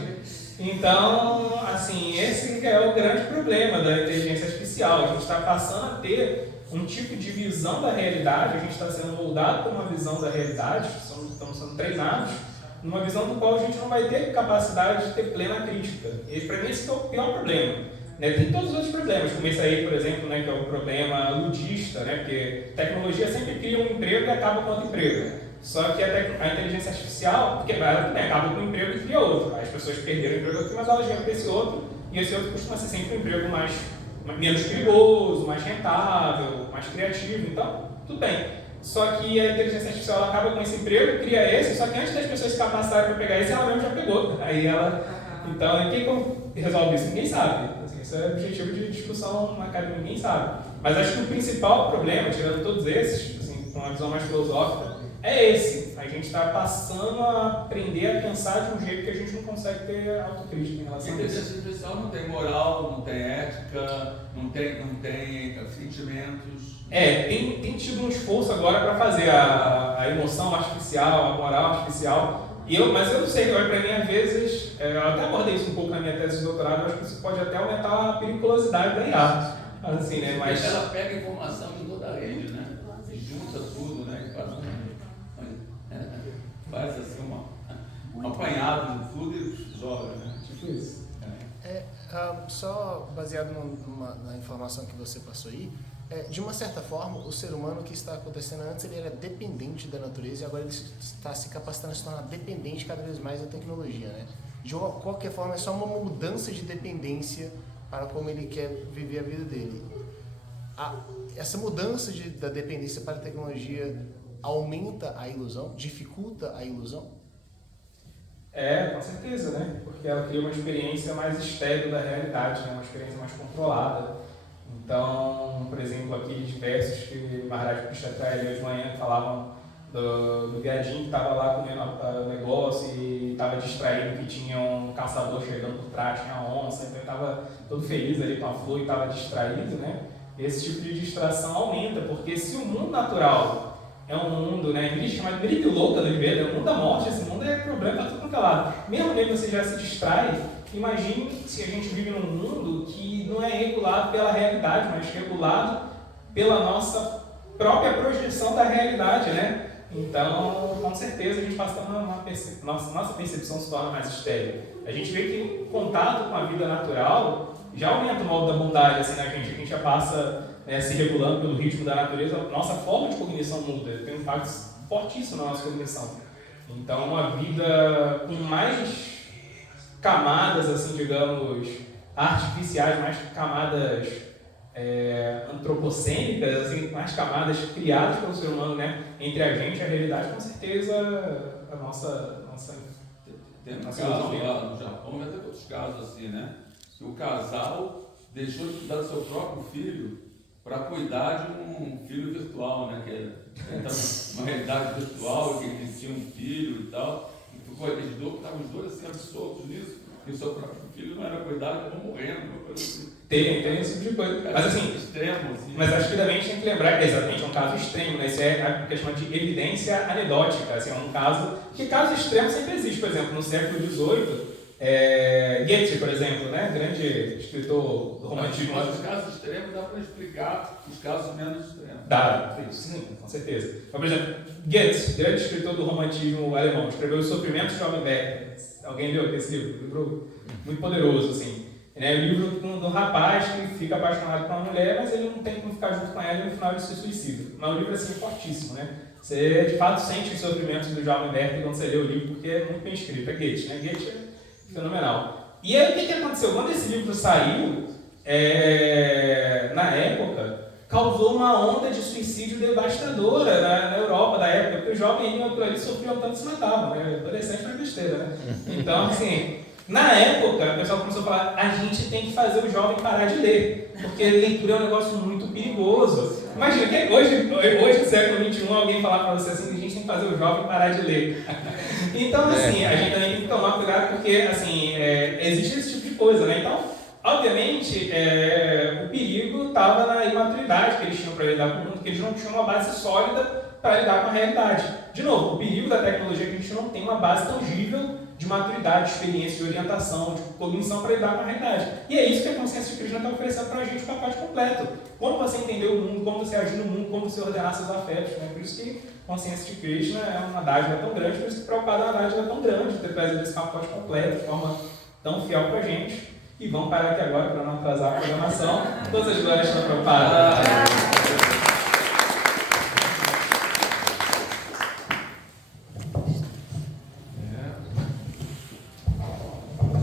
Então, assim, esse é o grande problema da inteligência artificial. A gente está passando a ter um tipo de visão da realidade, a gente está sendo moldado por uma visão da realidade, estamos sendo treinados numa visão do qual a gente não vai ter capacidade de ter plena crítica. E para mim esse é o pior problema. Né? Tem todos os outros problemas, como esse aí, por exemplo, né, que é o problema ludista, né? Porque tecnologia sempre cria um emprego e acaba com outro emprego. Só que a inteligência artificial, porque ela também acaba com um emprego e cria outro. As pessoas perderam o emprego aqui, mas elas vêm para esse outro, e esse outro costuma ser sempre um emprego menos perigoso, mais rentável, mais criativo, então, tudo bem. Só que a inteligência artificial ela acaba com esse emprego, cria esse, só que antes das pessoas se capacitarem para pegar esse, ela mesmo já pegou. Aí ela... Então, quem resolve isso? Ninguém sabe. Assim, isso é objetivo de discussão na academia, ninguém sabe. Mas acho que o principal problema, tirando todos esses, assim, com uma visão mais filosófica, é esse. A gente está passando a aprender a pensar de um jeito que a gente não consegue ter autocrítica em relação a isso. A inteligência artificial não tem moral, não tem ética, não tem sentimentos. Tem tido um esforço agora para fazer a emoção artificial, a moral artificial. Mas eu não sei, para mim, às vezes, eu até abordei isso um pouco na minha tese de doutorado, eu acho que isso pode até aumentar a periculosidade da IA. Assim, né? Mas ela pega informação de toda a rede, né? E junta tudo, né? Faz assim um apanhado no fluido e joga, né? Tipo isso. Só baseado na informação que você passou aí, de uma certa forma, o ser humano, o que está acontecendo antes, ele era dependente da natureza e agora ele está se capacitando a se tornar dependente cada vez mais da tecnologia, né? De qualquer forma, é só uma mudança de dependência para como ele quer viver a vida dele. Essa mudança da dependência para a tecnologia aumenta a ilusão, dificulta a ilusão? Com certeza, né? Porque ela cria uma experiência mais estéril da realidade, né? Uma experiência mais controlada. Então, por exemplo, aqueles versos que o Maharaj Krishnacharya leu de manhã falavam do viadinho que estava lá comendo o negócio e estava distraído que tinha um caçador chegando por trás, tinha uma onça, então ele estava todo feliz ali com a flor e estava distraído, né? Esse tipo de distração aumenta, porque se o mundo natural é um mundo, né, chamado gripe louca do Veda, é o mundo da morte, esse mundo é problema para tudo quanto é lado. Mesmo que você já se distrai, imagine se a gente vive num mundo que não é regulado pela realidade, mas regulado pela nossa própria projeção da realidade, né? Então, com certeza, a gente passa a nossa percepção se torna mais estéril. A gente vê que o contato com a vida natural já aumenta o modo da bondade assim, na gente. A gente já passa se regulando pelo ritmo da natureza. Nossa forma de cognição muda, tem um impacto fortíssimo na nossa cognição. Então, uma vida com mais camadas, assim, digamos, artificiais, mais camadas antropocênicas, assim, mais camadas criadas pelo ser humano, né, entre a gente e a realidade, com certeza a nossa tem um caso lá no Japão, mas tem outros casos assim, né? Que o casal deixou de cuidar do seu próprio filho para cuidar de um filho virtual, né? Que era uma realidade virtual, que eles tinham um filho e tal. E ficou estavam os dois assim, absortos nisso. E o seu próprio filho não era cuidado, estavam morrendo, uma coisa assim. Tem esse tipo de coisa. Mas assim, extremo, assim. Mas acho que também a gente tem que lembrar que exatamente é um caso extremo, né? Isso é a questão de evidência anedótica, assim, é um caso... Porque caso extremo sempre existe, por exemplo, no século XVIII, Goethe, por exemplo, né? Grande escritor do romantismo. Mas os casos extremos dá para explicar os casos menos extremos. Dá, sim, com certeza. Mas, por exemplo, Goethe, grande escritor do romantismo alemão, escreveu Os Sofrimentos de Jovem Werther. Alguém leu esse livro? Um livro muito poderoso, assim. É o livro do rapaz que fica apaixonado por uma mulher, mas ele não tem como ficar junto com ela e no final ele se suicida. Mas o livro é assim, fortíssimo, né? Você de fato sente os sofrimentos do Jovem Werther quando você lê o livro, porque é muito bem escrito. É Goethe, né? Goethe é fenomenal. E aí o que aconteceu? Quando esse livro saiu, na época, causou uma onda de suicídio devastadora na Europa da época, porque os jovens iam por ali, sofriam tanto e se matavam, né? Adolescente não é besteira, né? Então, assim, na época, o pessoal começou a falar, a gente tem que fazer o jovem parar de ler, porque leitura é um negócio muito perigoso. Imagina, que hoje no século XXI, alguém falar para você assim, que a gente tem que fazer o jovem parar de ler. Então, assim, a gente também tem que tomar cuidado, porque, assim, existe esse tipo de coisa, né? Então, obviamente, o perigo estava na imaturidade que eles tinham para lidar com o mundo, porque eles não tinham uma base sólida para lidar com a realidade. De novo, o perigo da tecnologia é que a gente não tem uma base tangível de maturidade, de experiência, de orientação, de cognição para lidar com a realidade. E é isso que a consciência de Krishna está oferecendo para a gente, o pacote completo. Como você entender o mundo, como você agir no mundo, como você ordenar seus afetos. Né? Por isso que a consciência de Krishna é uma dádiva tão grande, por isso que Prabhupada é uma dádiva tão grande, ter trazido esse pacote completo de forma tão fiel para a gente. E vamos parar aqui agora para não atrasar a programação. Todas as glórias estão Prabhupada.